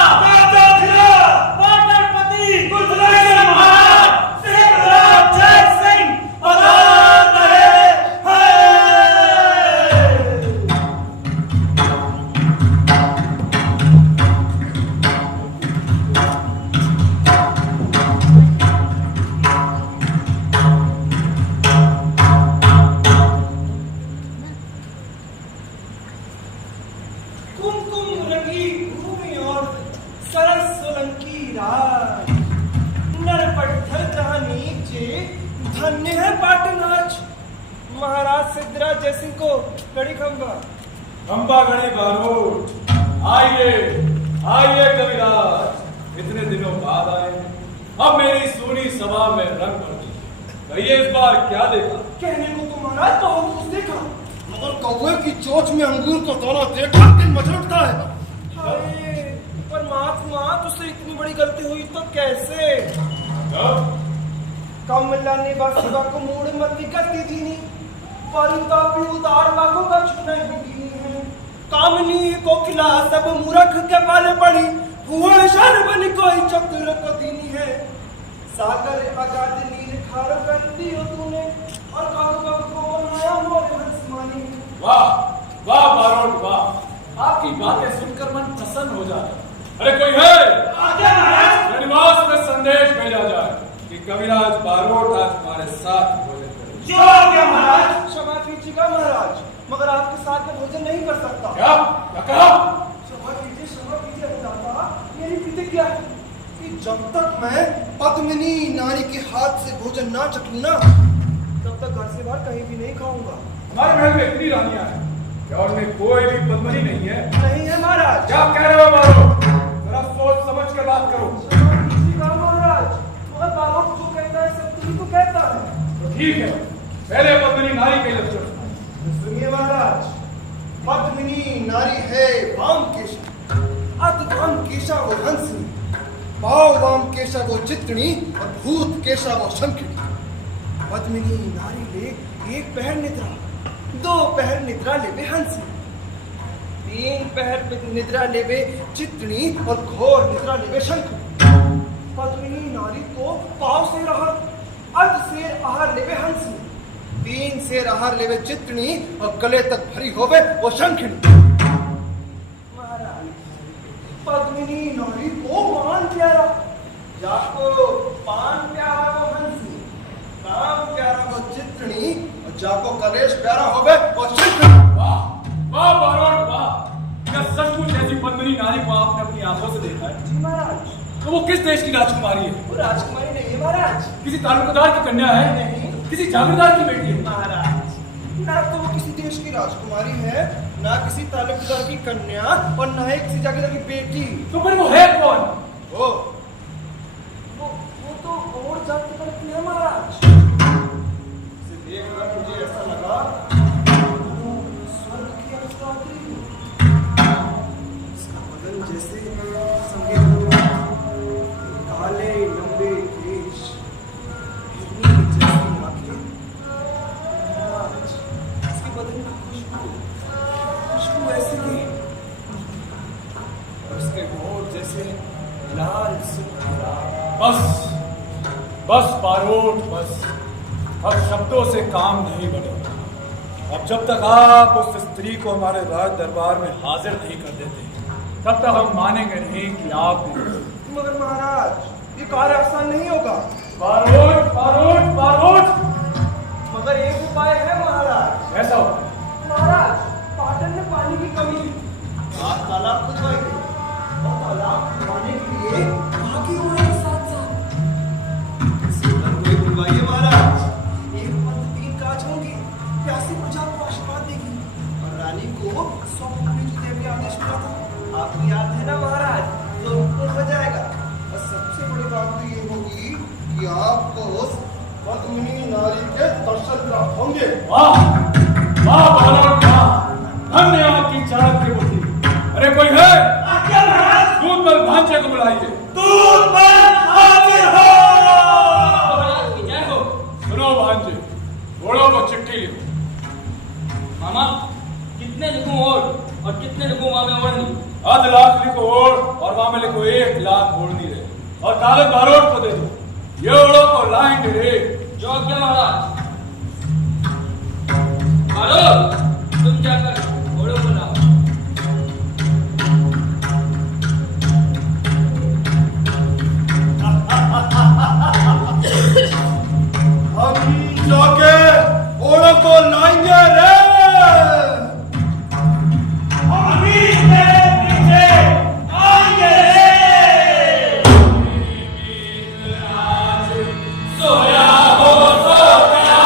वाटरपति, गुजरात महाराज सिद्धराज जयसिंह पधार रहे हैं। कुमकुम रंगी भूमि और सरस सोलंकी राज, नरपट्ठर जहाँ नीचे धन्य है पाटन आज। महाराज सिद्धराज जयसिंह को कड़ी खंबा। खंबा गणी बारूद, आइए आइए कविराज, इतने दिनों बाद आए हैं। अब मेरी सोनी सभा में रंग भर दी। कहिए इस बार क्या देखा? कहने को तो महाराज बहुत कुछ देखा, मगर कौवे की चोंच में अंगूर का दाना देखा दिन मचलता है। हाय, पर महात्मा तुझसे इतनी बड़ी गलती हुई तो कैसे? कमला ने बसवा को मूड मत गति दीनी, परंता भी उतार बागों का छुना ही दीनी है। कामनी कोकिला सब मूर्ख के पाले पड़ी, हुआ शर बन कोई चतुर को दीनी है। सागर अगाध नीर खार कर दियो तूने, और कागबाग को बनाया मोर हंसमानी। वाह वाह बारोट वाह, आपकी बातें सुनकर मन प्रसन्न हो जाता। अरे कोई है? आज्ञा महाराज। निवास में संदेश भेजा जाए कि कविराज बारोट आज हमारे साथ भोजन करें। जो आज्ञा महाराज। क्षमा कीजिएगा महाराज, मगर आपके साथ में भोजन नहीं कर सकता। क्या कहा? क्षमा कीजिए विधाता, मेरी प्रतिज्ञा है कि जब तक मैं पद्मिनी नारी के हाथ से भोजन ना चखूं ना, तब तक घर से बाहर कहीं भी नहीं खाऊंगा। हमारे महल में इतनी रानियां हैं, क्या उनमें कोई भी पद्मिनी नहीं है? नहीं है महाराज। क्या कह रहे हो बारोट? जरा सोच समझ कर बात करो। क्षमा कीजिएगा महाराज, मगर बाबा जो कहता है सब तुम्ही तो कहता है। तो ठीक है, पहले पद्मिनी नारी के लक्षण सुनाइए। सुनिए महाराज, पद्मिनी नारी है वाम केशा, अत वाम केशा वो हंसनी, भाव वाम केशा वो चित्तनी, और भूत केशा वो शंखनी। पद्मिनी नारी ले एक पहर निद्रा, दो पहर निद्रा ले वे हंसी, तीन पहर निद्रा लेवे चित्तनी और घोर निद्रा लेवे शंख। पद्मिनी नारी को पाव से रहा अर्ध शेर आहार लेवे हंसी। तीन शेर आहार लेवे चित्तनी और गले तक भरी होवे वो शंखनी। महाराज पद्मिनी नारी को पान प्यारा, जाको पान प्यारा वो हंसी, काम प्यारा वो चित्तनी और जाको कलेश प्यारा होवे वो शंखनी। वाह वाह बारोट वाह, क्या सचमुच ऐसी पद्मिनी नारी को आपने अपनी आंखों से देखा है? जी महाराज। तो वो किस देश की राजकुमारी है? वो राजकुमारी नहीं है महाराज। किसी तालुकदार की कन्या है? नहीं। किसी जागीरदार की बेटी है? महाराज ना तो वो किसी देश की राजकुमारी है, ना किसी तालुकदार की कन्या और ना ही किसी जागीरदार की बेटी। तो फिर वो है कौन? वो तो और जाति करती है महाराज। इसे देखकर मुझे ऐसा लगा स्वर्ग की अप्सरात्री। इसका बदन जैसे संगीत, काले लंबे केश, हिरनी जैसी आंखें। महाराज इसके बदन की खुशबू ऐसी की उसके होठ जैसे लाल सुनहरा। बस बस बारोट बस, अब शब्दों से काम नहीं बनेगा। अब जब तक आप उस स्त्री को हमारे राज दरबार में हाजिर नहीं कर देते तब तक हम मानेंगे नहीं कि आप मगर महाराज ये कार्य आसान नहीं होगा। बारोट बारोट बारोट, मगर एक उपाय है महाराज। ऐसा हो महाराज पाटन में पानी की कमी थी, आप तालाब खुदवाएंगे और तालाब खुदवाने के लिए वहां की होने के साथ साथ बुलवाइए महाराज। एक पंथ तीन काज होंगे, प्यासी प्रजा को आशीर्वाद देगी और रानी को स्वप्न में जो देव आदेश मिला था आपको याद है ना महाराज, तो उनको हो जाएगा। और सबसे बड़ी बात तो ये होगी कि आपको उस पद्मिनी नारी के दर्शन प्राप्त होंगे। वाह वाह बारोट वाह, धन्य आपकी चाणक्य की बुद्धि। अरे कोई है? आज्ञा महाराज। दूध बल भांजे को बुलाइए। दूध बल हाजिर हो। महाराज की जय हो। सुनो भांजे, घोड़ों को चिट्ठी लिखो। मामा कितने लिखूं और कितने लिखूं वहां में ओढ़नी? आध लाख लिखो ओढ़ और वहां में लिखो 1 लाख ओढ़नी रहे और कागज बारोट को दे दो, ये ओढ़ो को लाएंगे रे। जो आज्ञा महाराज। बारोट तुम जाकर घोड़ों को लाओ। हम जाके ओढ़ों को लाएंगे रे। अभी तेरे पीछे आएंगे रे। सोया हो सोया,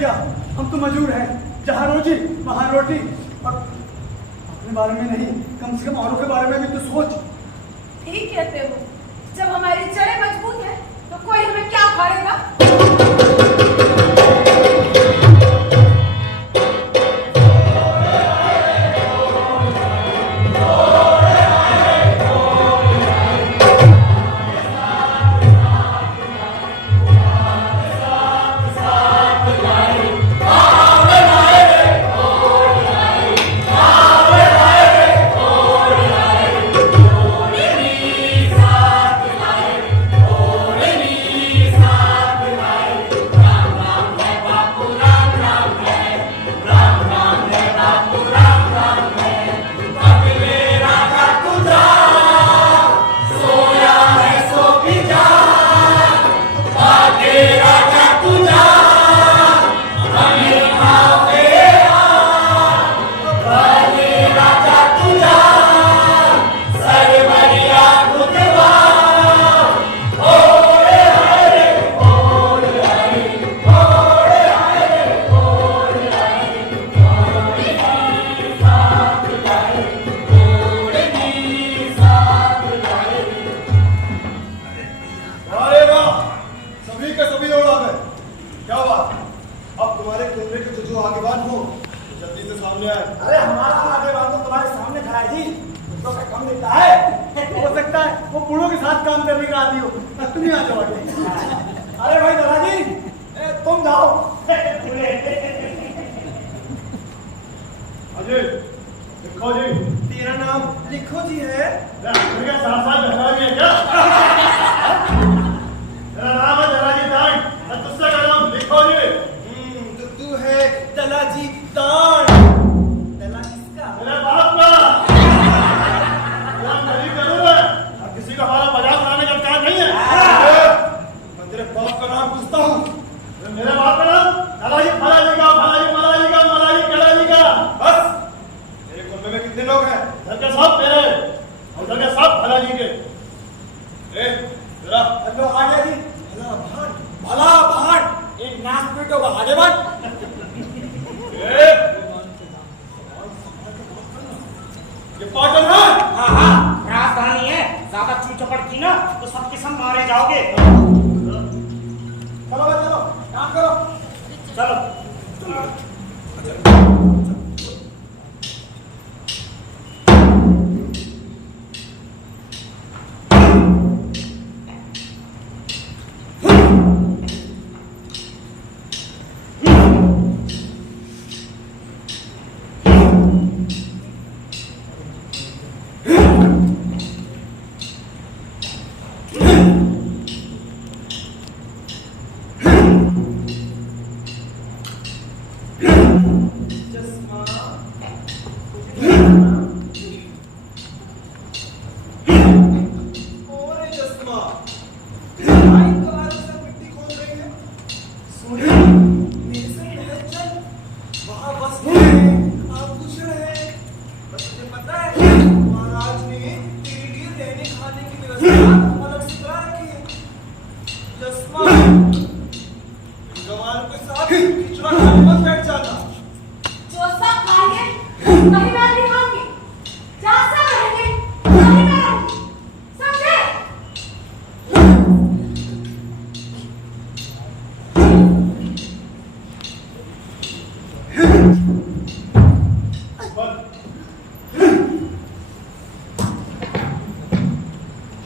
क्या, हम तो मजूर हैं, जहाँ रोजी वहाँ रोटी। और अपने बारे में नहीं, कम से कम औरों के बारे में भी तो सोच। ठीक कहते हो, जब हमारी जड़ें मजबूत है तो कोई हमें क्या उखाड़ेगा। अरे वाह, सभी के सभी लोग आ गए। क्या बात, अब तुम्हारे केंद्र के जो आगेवान हो जल्दी से सामने आए। अरे हमारा आगेवान तो तुम्हारे सामने खड़ा है जी, तो क्या कम देता है? हो सकता है वो बूढ़ों के साथ काम करने का आदि हो, तुम ही आ जाओ आगे। अरे भाई दादाजी, तुम जाओ। अजय लिखो जी। तेरा नाम लिखो जी है। मेरे साथ साथ जहरा जी है क्या? मेरा नाम है जहरा जी दान, मैं तुझसे कह रहा हूँ लिखो जी। तो तू है दलाजी दान। दला किसका? मेरे बाप का। हम गरीब जरूर है, अब किसी का हमारा मजाक उड़ाने का काम नहीं है। मैं तेरे बाप का नाम पूछता हूँ। मेरे बाप का नाम दलाजी फलाजी का, फलाजी मलाजी का, मलाजी कलाजी का। बस, मेरे कुल में कितने लोग हैं? घर के सब मेरे और घर के सब फलाजी के। जरा हेलो आ गया जी। भला भाट एक नाक पीटो का आगे बढ़। ये पाटन है। हाँ हाँ, राजधानी है, ज्यादा चूचपड़ की ना तो सबके सब मारे जाओगे। चलो भाई चलो, काम करो। चलो जो सब खाएंगे वही मैं भी खाऊंगी, जहाँ सब रहेंगे वही मैं रहूंगी, समझे?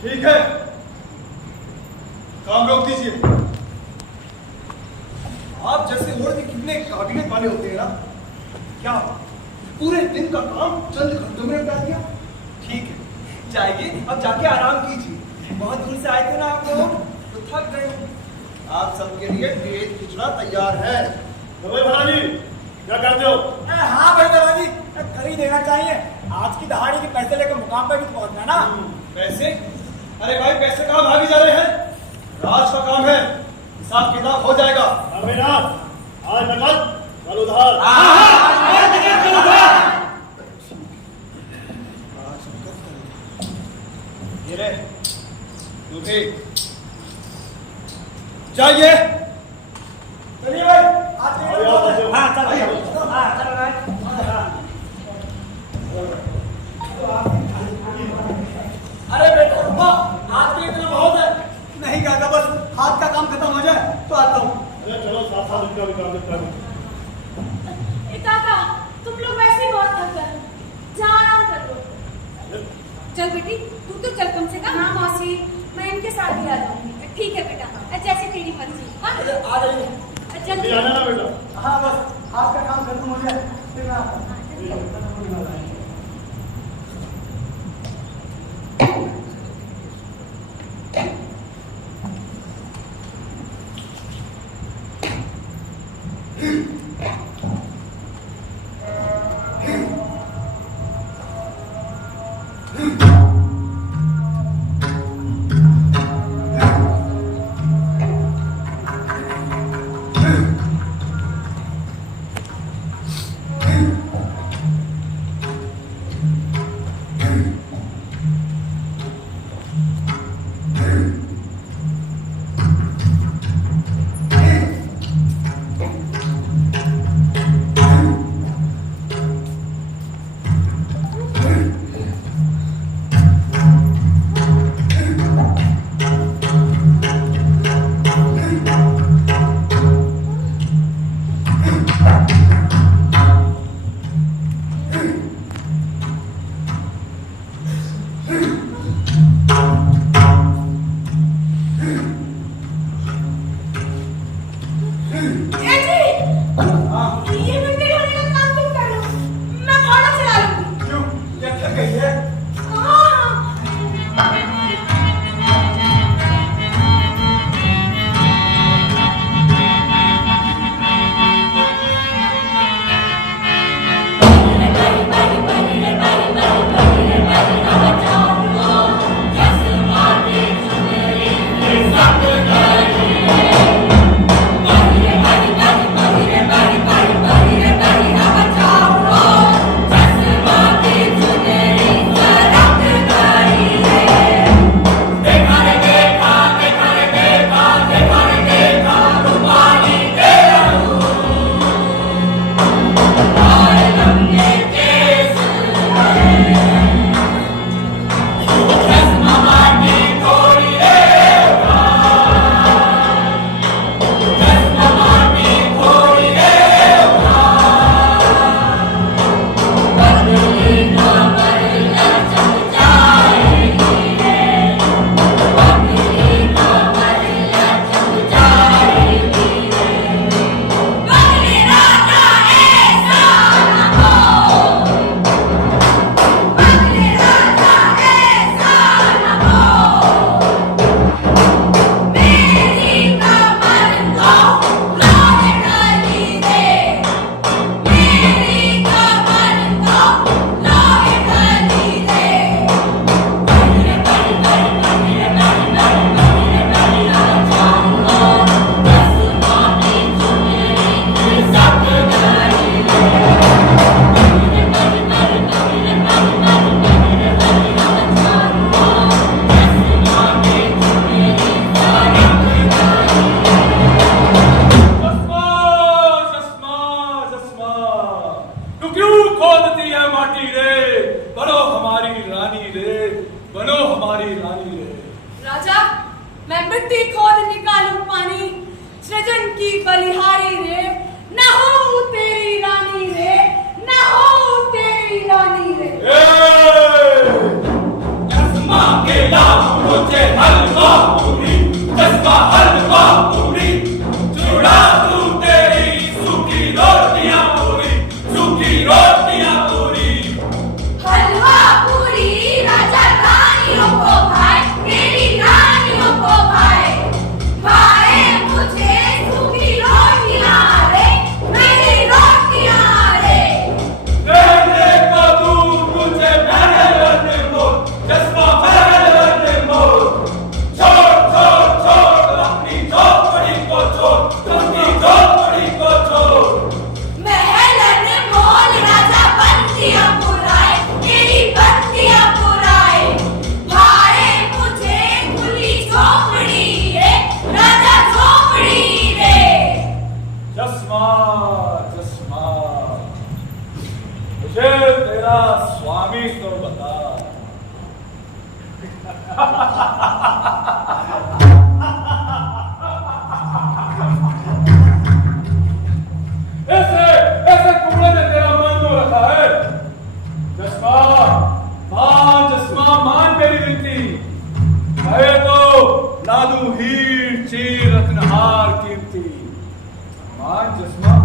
ठीक है, काम रोक दीजिए। आप जैसे औरत कितने काबिलियत वाले होते हैं ना, क्या पूरे दिन का काम चंद घंटों में निपटा दिया। ठीक है, जाइए अब जाके आराम कीजिए। बहुत दूर से आए थे ना आप लोग, तो थक गए। आप सबके लिए पेट खिचड़ा तैयार है। तो भाई फलाजी क्या करते हो? हाँ भाई दादाजी, कर ही देना चाहिए। आज की दहाड़ी के पैसे लेकर मुकाम पर भी तो पहुंचना ना। पैसे? अरे भाई पैसे कहाँ भागी जा रहे हैं? राज का काम है, हिसाब किताब हो जाएगा। अबे ना, आज नकद कल उधार। ये ले, तू भी जाइए। चलिए भाई, आज काका, तुम लोग वैसे ही बहुत थक गए, जहाँ आराम कर लो। चल बेटी, तू तो चल कम से कम। हाँ मौसी, मैं इनके साथ ही आ जाऊंगी। ठीक है बेटा, जैसे तेरी मर्जी। हाँ आ जाइए। जल्दी आना ना बेटा। हाँ बस आपका काम खत्म हो जाए फिर मैं आता हूँ। ऐसे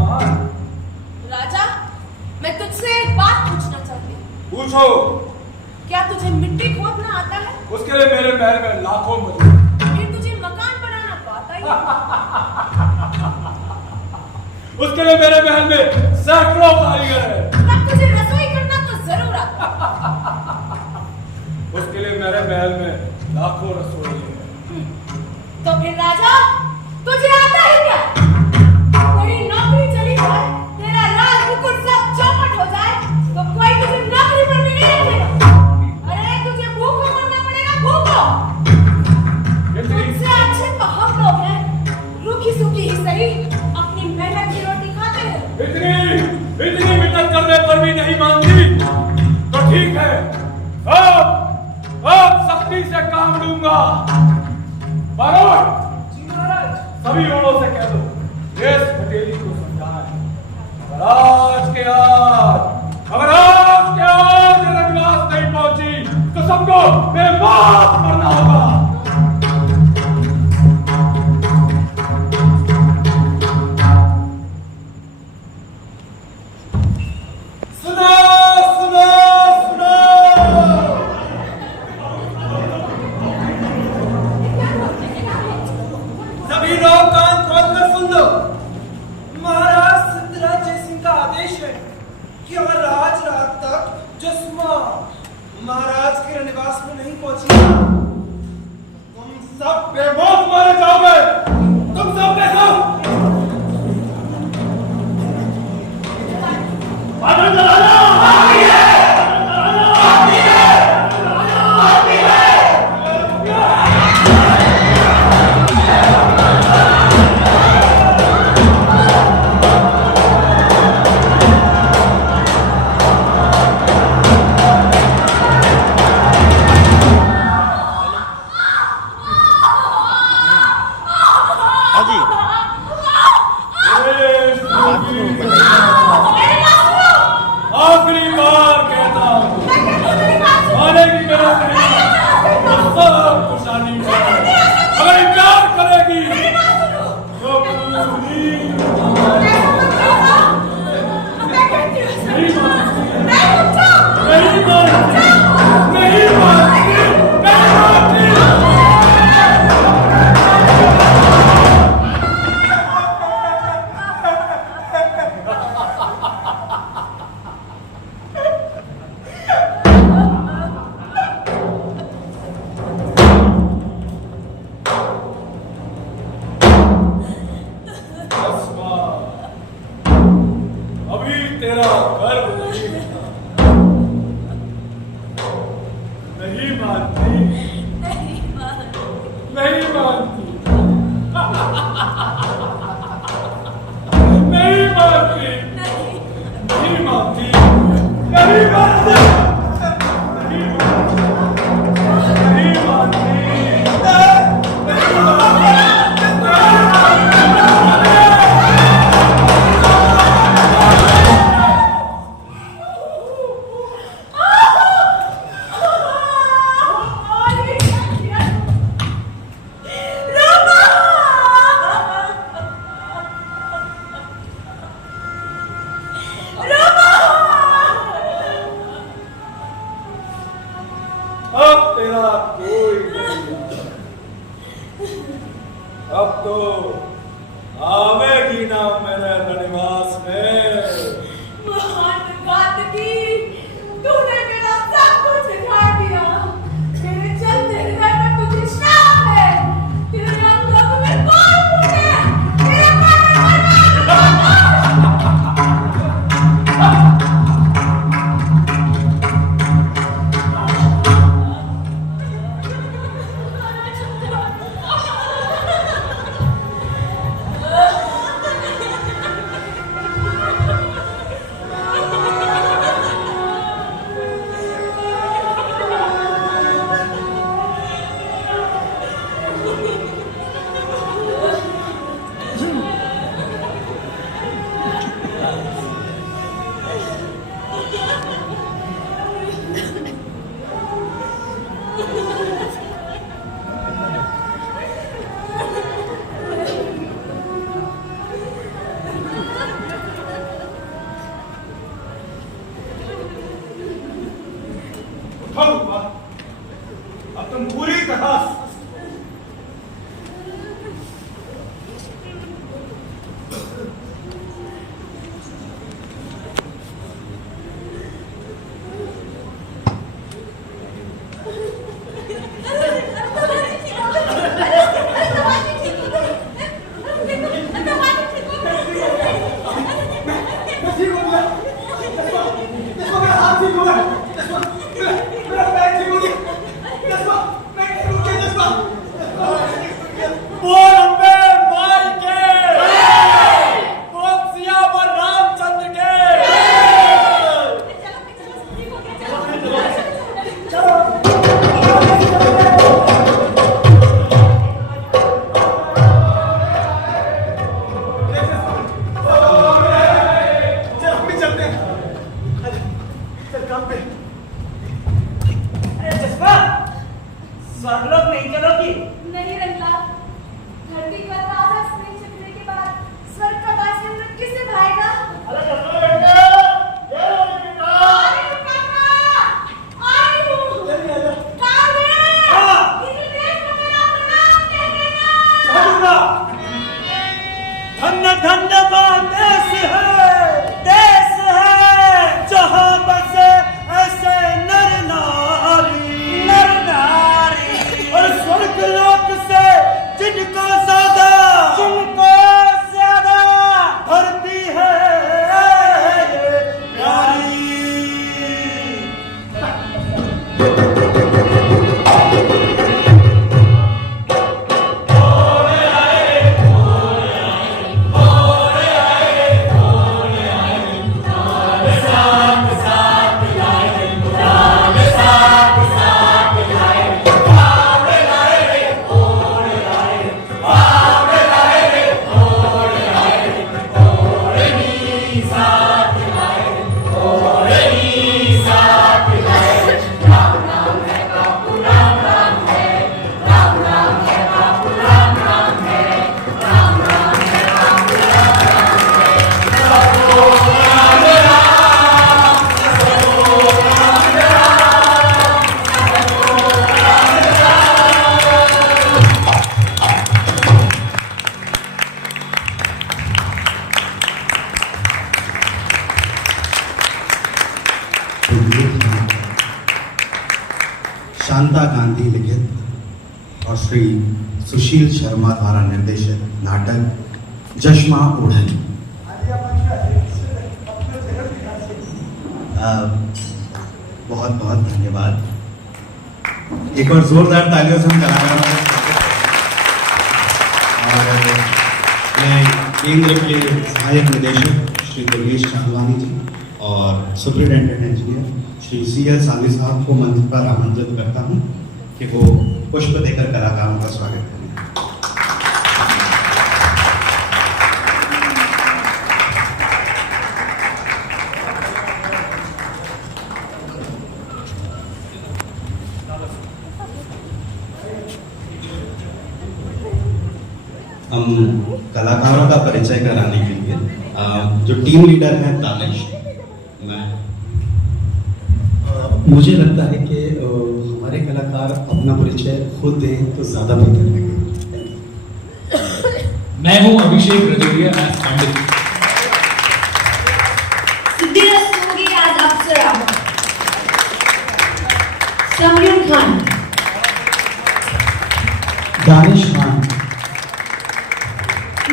मेहमान। राजा, मैं तुझसे एक बात पूछना चाहती हूँ। पूछो। क्या तुझे मिट्टी खोदना आता है? उसके लिए मेरे महल में लाखों मजदूर। फिर तुझे मकान बनाना तो आता ही है। उसके लिए मेरे महल में सैकड़ों कारीगर हैं। तब तुझे रसोई करना तो जरूर आता। उसके लिए मेरे महल में लाखों रसोई हैं। तो फिर राजा, तुझे आता है क्या? तेरी नौकरी चली जाए, तेरा राज मुकुट सब चौपट हो जाए, तो कोई तुझे नौकरी पर भी नहीं रखेगा। अरे तुझे भूखों मरना पड़ेगा, भूखों। तुझसे अच्छे तो हम लोग हैं, रूखी सूखी ही सही, अपनी मेहनत की रोटी खाते हैं। इतनी मेहनत करने पर भी नहीं मानती, तो ठीक है, अब सख्ती से काम लूंगा। बारोट, सभी लोगों से कह दो, ये हथेली को समझाएं। अगर आज के आज रंगनाथ नहीं पहुंची, तो सबको बेमात मरना होगा। सुनो, सुनो, सुनो। सभी लोग कान खोलकर सुन लो। महाराज सिद्धराज जयसिंह का आदेश है कि अगर आज रात तक जसमा महाराज के निवास में नहीं पहुंची, तुम सब बेमौत मारे जाओगे। तुम सब देखो। आखिरी बार कहता हूँ, मानेगी मेरा कहना, तो सब खुशहाली है। अगर इनकार करेगी, तो पूरी नहीं मानती, नहीं मानती, नहीं मानती, नहीं मानती। अभी तेरा गर्व नहीं होता। नहीं मानती, नहीं मानती, नहीं मानती, नहीं मानती, नहीं मानती, नहीं मानती। अब तेरा कोई नहीं है। अब तो आवेगी ना मेरे रनिवास में। महान गादगी, तूने मेरा सब कुछ उखाड़ दिया। तेरे चलते हृदय में तुझे श्राप है। तेरे अंगों में बाल फूटे। तेरा शांता गांधी लिखित और श्री सुशील शर्मा द्वारा निर्देशित नाटक जश्मा ओढ़नी। बहुत बहुत धन्यवाद। एक और जोरदार तालियों से हम कलाकारों और मैं केंद्र के सहायक निदेशक श्री दुर्गेश चांदवानी जी और सुपरिटेंडेंट इंजीनियर श्री CL साली साहब को मंच पर आमंत्रित करता हूं कि वो पुष्प देकर कलाकारों का स्वागत करें। हम कलाकारों का परिचय कराने के लिए जो टीम लीडर हैं दानिश, मुझे लगता है कि हमारे कलाकार अपना परिचय खुद दें तो ज्यादा बेहतर लगे। मैं हूं अभिषेक रजोरिया पंडित। सिद्धिरस्तुंगी आज अप्सरा, समयून खान, दानिश खान,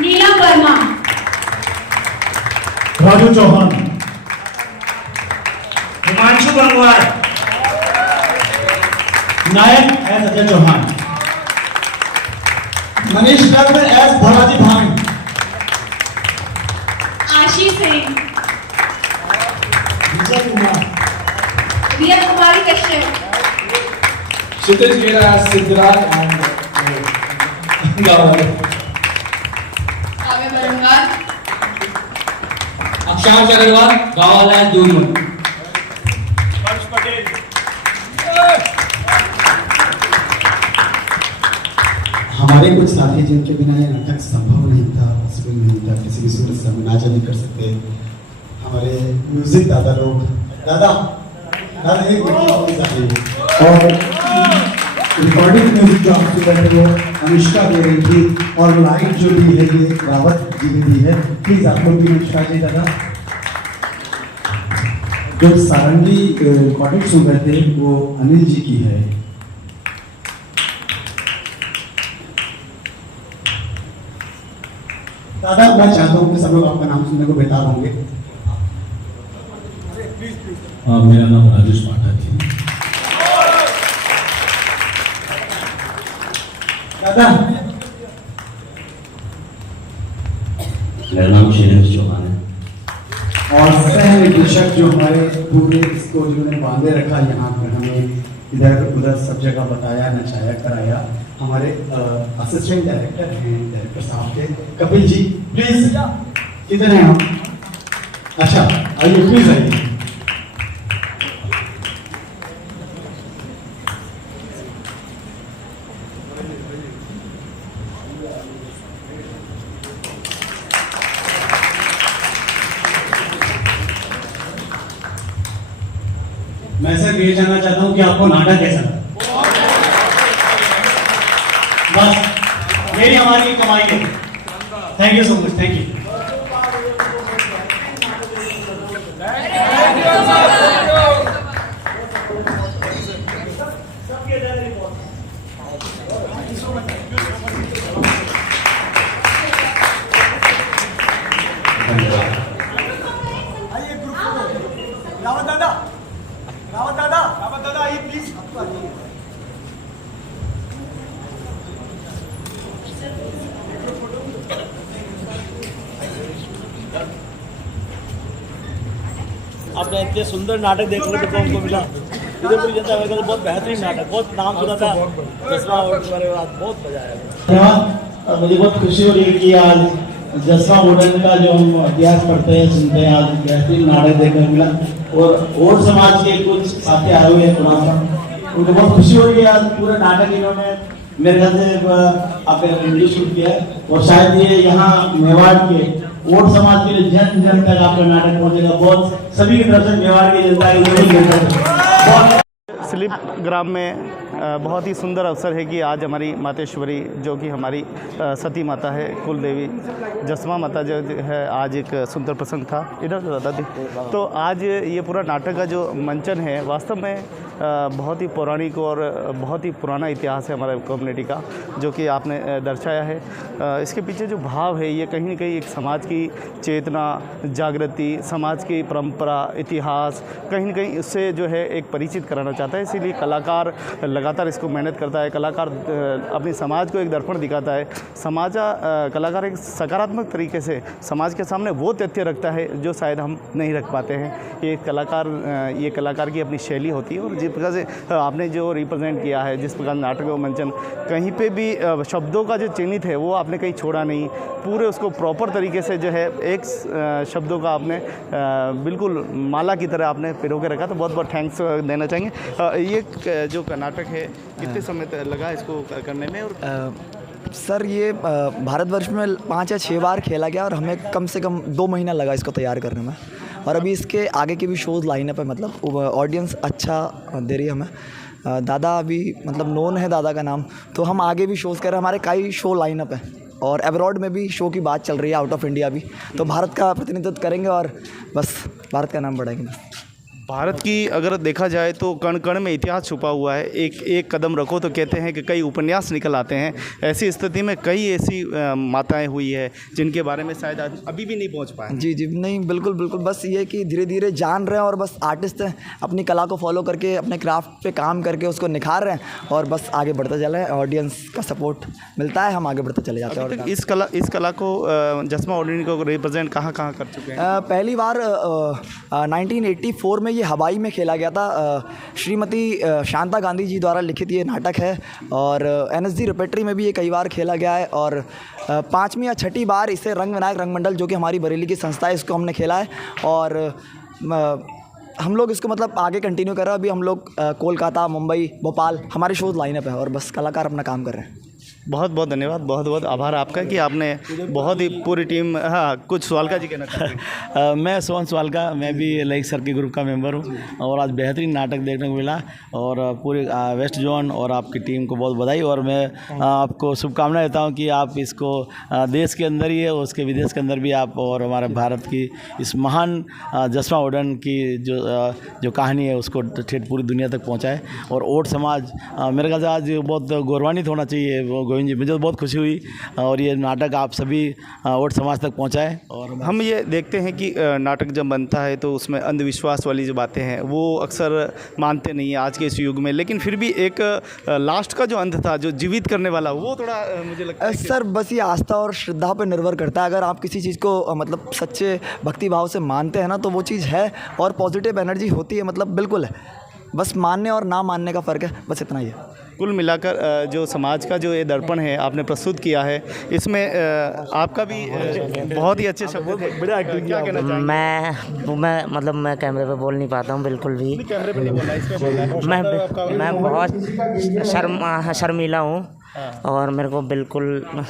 नीला वर्मा, राजू चौहान, हिमांशु गंगवार, नायक एस अजय चौहान, मनीष गर्ग एस भोलाजी भान, आशीष सिंह, विजय कुमार, रिया कुमारी कश्यप, क्षितिज गेरा सिद्धराज एंड काव्य बरंगार, अक्षांश अग्रवाल गावाला दूरमन। हमारे कुछ साथी जिनके बिना ये नाटक संभव नहीं था, पॉसिबल नहीं था, किसी भी सूरत से हम इमेजिन नहीं कर सकते। हमारे म्यूजिक दादा लोग, दादा एक मिनट, और रिकॉर्डिंग म्यूजिक जो आपके बैठे हो अनुष्का दे रही थी, और लाइट जो भी है ये रावत जी ने दी है। प्लीज आप लोग भी अनुष्का जी दादा। जो सारंगी रिकॉर्डिंग सुन रहे थे वो अनिल जी की है। दादा मैं चाहता हूँ कि सब लोग आपका नाम सुनने को बेताब होंगे। मेरा नाम राजेश पाठक है। दादा मेरा नाम शैलेश चौहान है। और सह निदेशक जो हमारे पूरे इसको जिन्होंने बांधे रखा, यहाँ पर हमें इधर उधर सब जगह बताया, नचाया, कराया, हमारे असिस्टेंट डायरेक्टर हैं, डायरेक्टर साहब थे कपिल जी। प्लीज किधर हैं आप? अच्छा आइए, प्लीज आइए। मैं सर ये जानना चाहता हूँ कि आपको नाटक कैसा लगा? बस मेरी हमारी कमाई है। Thank you so much, thank you. Rawat दादा आइए प्लीज। आपने इतने सुंदर नाटक देखने को हमको मिला। उदयपुर जनता का बहुत बेहतरीन नाटक, बहुत नाम सुना था जसवा ओढ़ने के बाद, बहुत मजा आया। धन्यवाद। मुझे बहुत खुशी हो रही है कि आज जसवा ओढ़ने का जो हम इतिहास पढ़ते हैं, सुनते हैं, आज बेहतरीन नाटक देखने मिला। और समाज के कुछ साथी आए हुए हैं, थोड़ा सा मुझे बहुत खुशी हो रही है। आज पूरा नाटक इन्होंने मेरे ख्याल से आपने रिव्यू शूट किया है, और शायद ये यहाँ मेवाड़ के वोट समाज के लिए जन जन तक आपका नाटक पहुंचेगा। बहुत सभी की तरफ से मेवाड़ की जनता के लिए स्लिप ग्राम में बहुत ही सुंदर अवसर है कि आज हमारी मातेश्वरी जो कि हमारी सती माता है, कुल देवी जसमा माता जो है, आज एक सुंदर प्रसंग था। इधर दादा तो आज ये पूरा नाटक का जो मंचन है वास्तव में बहुत ही पौराणिक और बहुत ही पुराना इतिहास है हमारे कम्युनिटी का, जो कि आपने दर्शाया है। इसके पीछे जो भाव है ये कहीं न कहीं एक समाज की चेतना, जागृति, समाज की परंपरा, इतिहास कहीं न कहीं इससे जो है एक परिचित कराना चाहता है। इसीलिए कलाकार लगातार इसको मेहनत करता है। कलाकार अपने समाज को एक दर्पण दिखाता है। कलाकार एक सकारात्मक तरीके से समाज के सामने वो तथ्य रखता है जो शायद हम नहीं रख पाते हैं। ये कलाकार की अपनी शैली होती है। और जिस प्रकार से आपने जो रिप्रेजेंट किया है, जिस प्रकार नाटक व मंचन, कहीं पे भी शब्दों का जो चिन्हित है वो आपने कहीं छोड़ा नहीं, पूरे उसको प्रॉपर तरीके से जो है एक शब्दों का आपने बिल्कुल माला की तरह आपने पिरो के रखा। तो बहुत बहुत थैंक्स देना चाहेंगे। ये जो नाटक है कितने समय लगा इसको करने में? और सर ये भारतवर्ष में 5 या 6 बार खेला गया और हमें कम से कम 2 महीना लगा इसको तैयार करने में। और अभी इसके आगे के भी शोज़ लाइनअप है, मतलब ऑडियंस अच्छा दे रही है हमें। दादा अभी मतलब नोन है दादा का नाम, तो हम आगे भी शोज़ कर रहे हैं। हमारे कई शो लाइनअप है और अब्रॉड में भी शो की बात चल रही है, आउट ऑफ इंडिया भी। तो भारत का प्रतिनिधित्व करेंगे और बस भारत का नाम बढ़ाएंगे। भारत की अगर देखा जाए तो कण कण में इतिहास छुपा हुआ है। एक कदम रखो तो कहते हैं कि कई उपन्यास निकल आते हैं। ऐसी स्थिति में कई ऐसी माताएं हुई है जिनके बारे में शायद अभी भी नहीं पहुंच पाए। जी जी नहीं, बिल्कुल बिल्कुल। बस ये कि धीरे धीरे जान रहे हैं और बस आर्टिस्ट हैं, अपनी कला को फॉलो करके अपने क्राफ्ट पे काम करके उसको निखार रहे हैं और बस आगे बढ़ते चले। ऑडियंस का सपोर्ट मिलता है, हम आगे बढ़ते चले जाते हैं। और इस कला को जसमा ओडिनी को रिप्रेजेंट कहाँ कर चुके हैं? पहली बार 1984 में ये हवाई में खेला गया था। श्रीमती शांता गांधी जी द्वारा लिखित ये नाटक है और NSG रिपेट्री में भी ये कई बार खेला गया है। और 5वीं या 6ठी बार इसे रंग विनायक रंगमंडल जो कि हमारी बरेली की संस्था है, इसको हमने खेला है। और हम लोग इसको मतलब आगे कंटिन्यू कर रहे हैं। अभी हम लोग कोलकाता, मुंबई, भोपाल हमारे शोज़ लाइनअप है और बस कलाकार अपना काम कर रहे हैं। बहुत बहुत धन्यवाद, बहुत बहुत आभार आपका कि आपने बहुत ही पूरी टीम। हाँ, कुछ स्वालका जी कहना चाहते हैं? मैं सोहन स्वालका, मैं भी लाइक सर के ग्रुप का मेंबर हूँ और आज बेहतरीन नाटक देखने को मिला और पूरे वेस्ट जोन और आपकी टीम को बहुत बधाई। और मैं आपको शुभकामनाएं देता हूँ कि आप इसको देश के अंदर ही है, उसके विदेश के अंदर भी आप और हमारे भारत की इस महान जसमा ओडन की जो कहानी है उसको ठेठ पूरी दुनिया तक पहुँचाए। और ओट समाज मेरे ख्याल से आज बहुत गौरवान्वित होना चाहिए। गोविंद जी, मुझे तो बहुत खुशी हुई और ये नाटक आप सभी ओट समाज तक पहुंचाए। और हम ये देखते हैं कि नाटक जब बनता है तो उसमें अंधविश्वास वाली जो बातें हैं वो अक्सर मानते नहीं है आज के इस युग में, लेकिन फिर भी एक लास्ट का जो अंत था जो जीवित करने वाला, वो थोड़ा मुझे लगता है सर बस ये आस्था और श्रद्धा पर निर्भर करता है। अगर आप किसी चीज़ को मतलब सच्चे भक्ति भाव से मानते हैं ना, तो वो चीज़ है और पॉजिटिव एनर्जी होती है, मतलब बिल्कुल है। बस मानने और ना मानने का फ़र्क है, बस इतना ही है। कुल मिलाकर जो समाज का जो ये दर्पण है आपने प्रस्तुत किया है, इसमें आपका भी बहुत ही अच्छे शब्दों में क्या कहना चाहेंगे? मैं कैमरे पे बोल नहीं पाता हूँ बिल्कुल भी। कैमरे पे नहीं बोलना, इसमें बोलना है। मैं बहुत शर्मीला हूँ और मेरे को बिल्कुल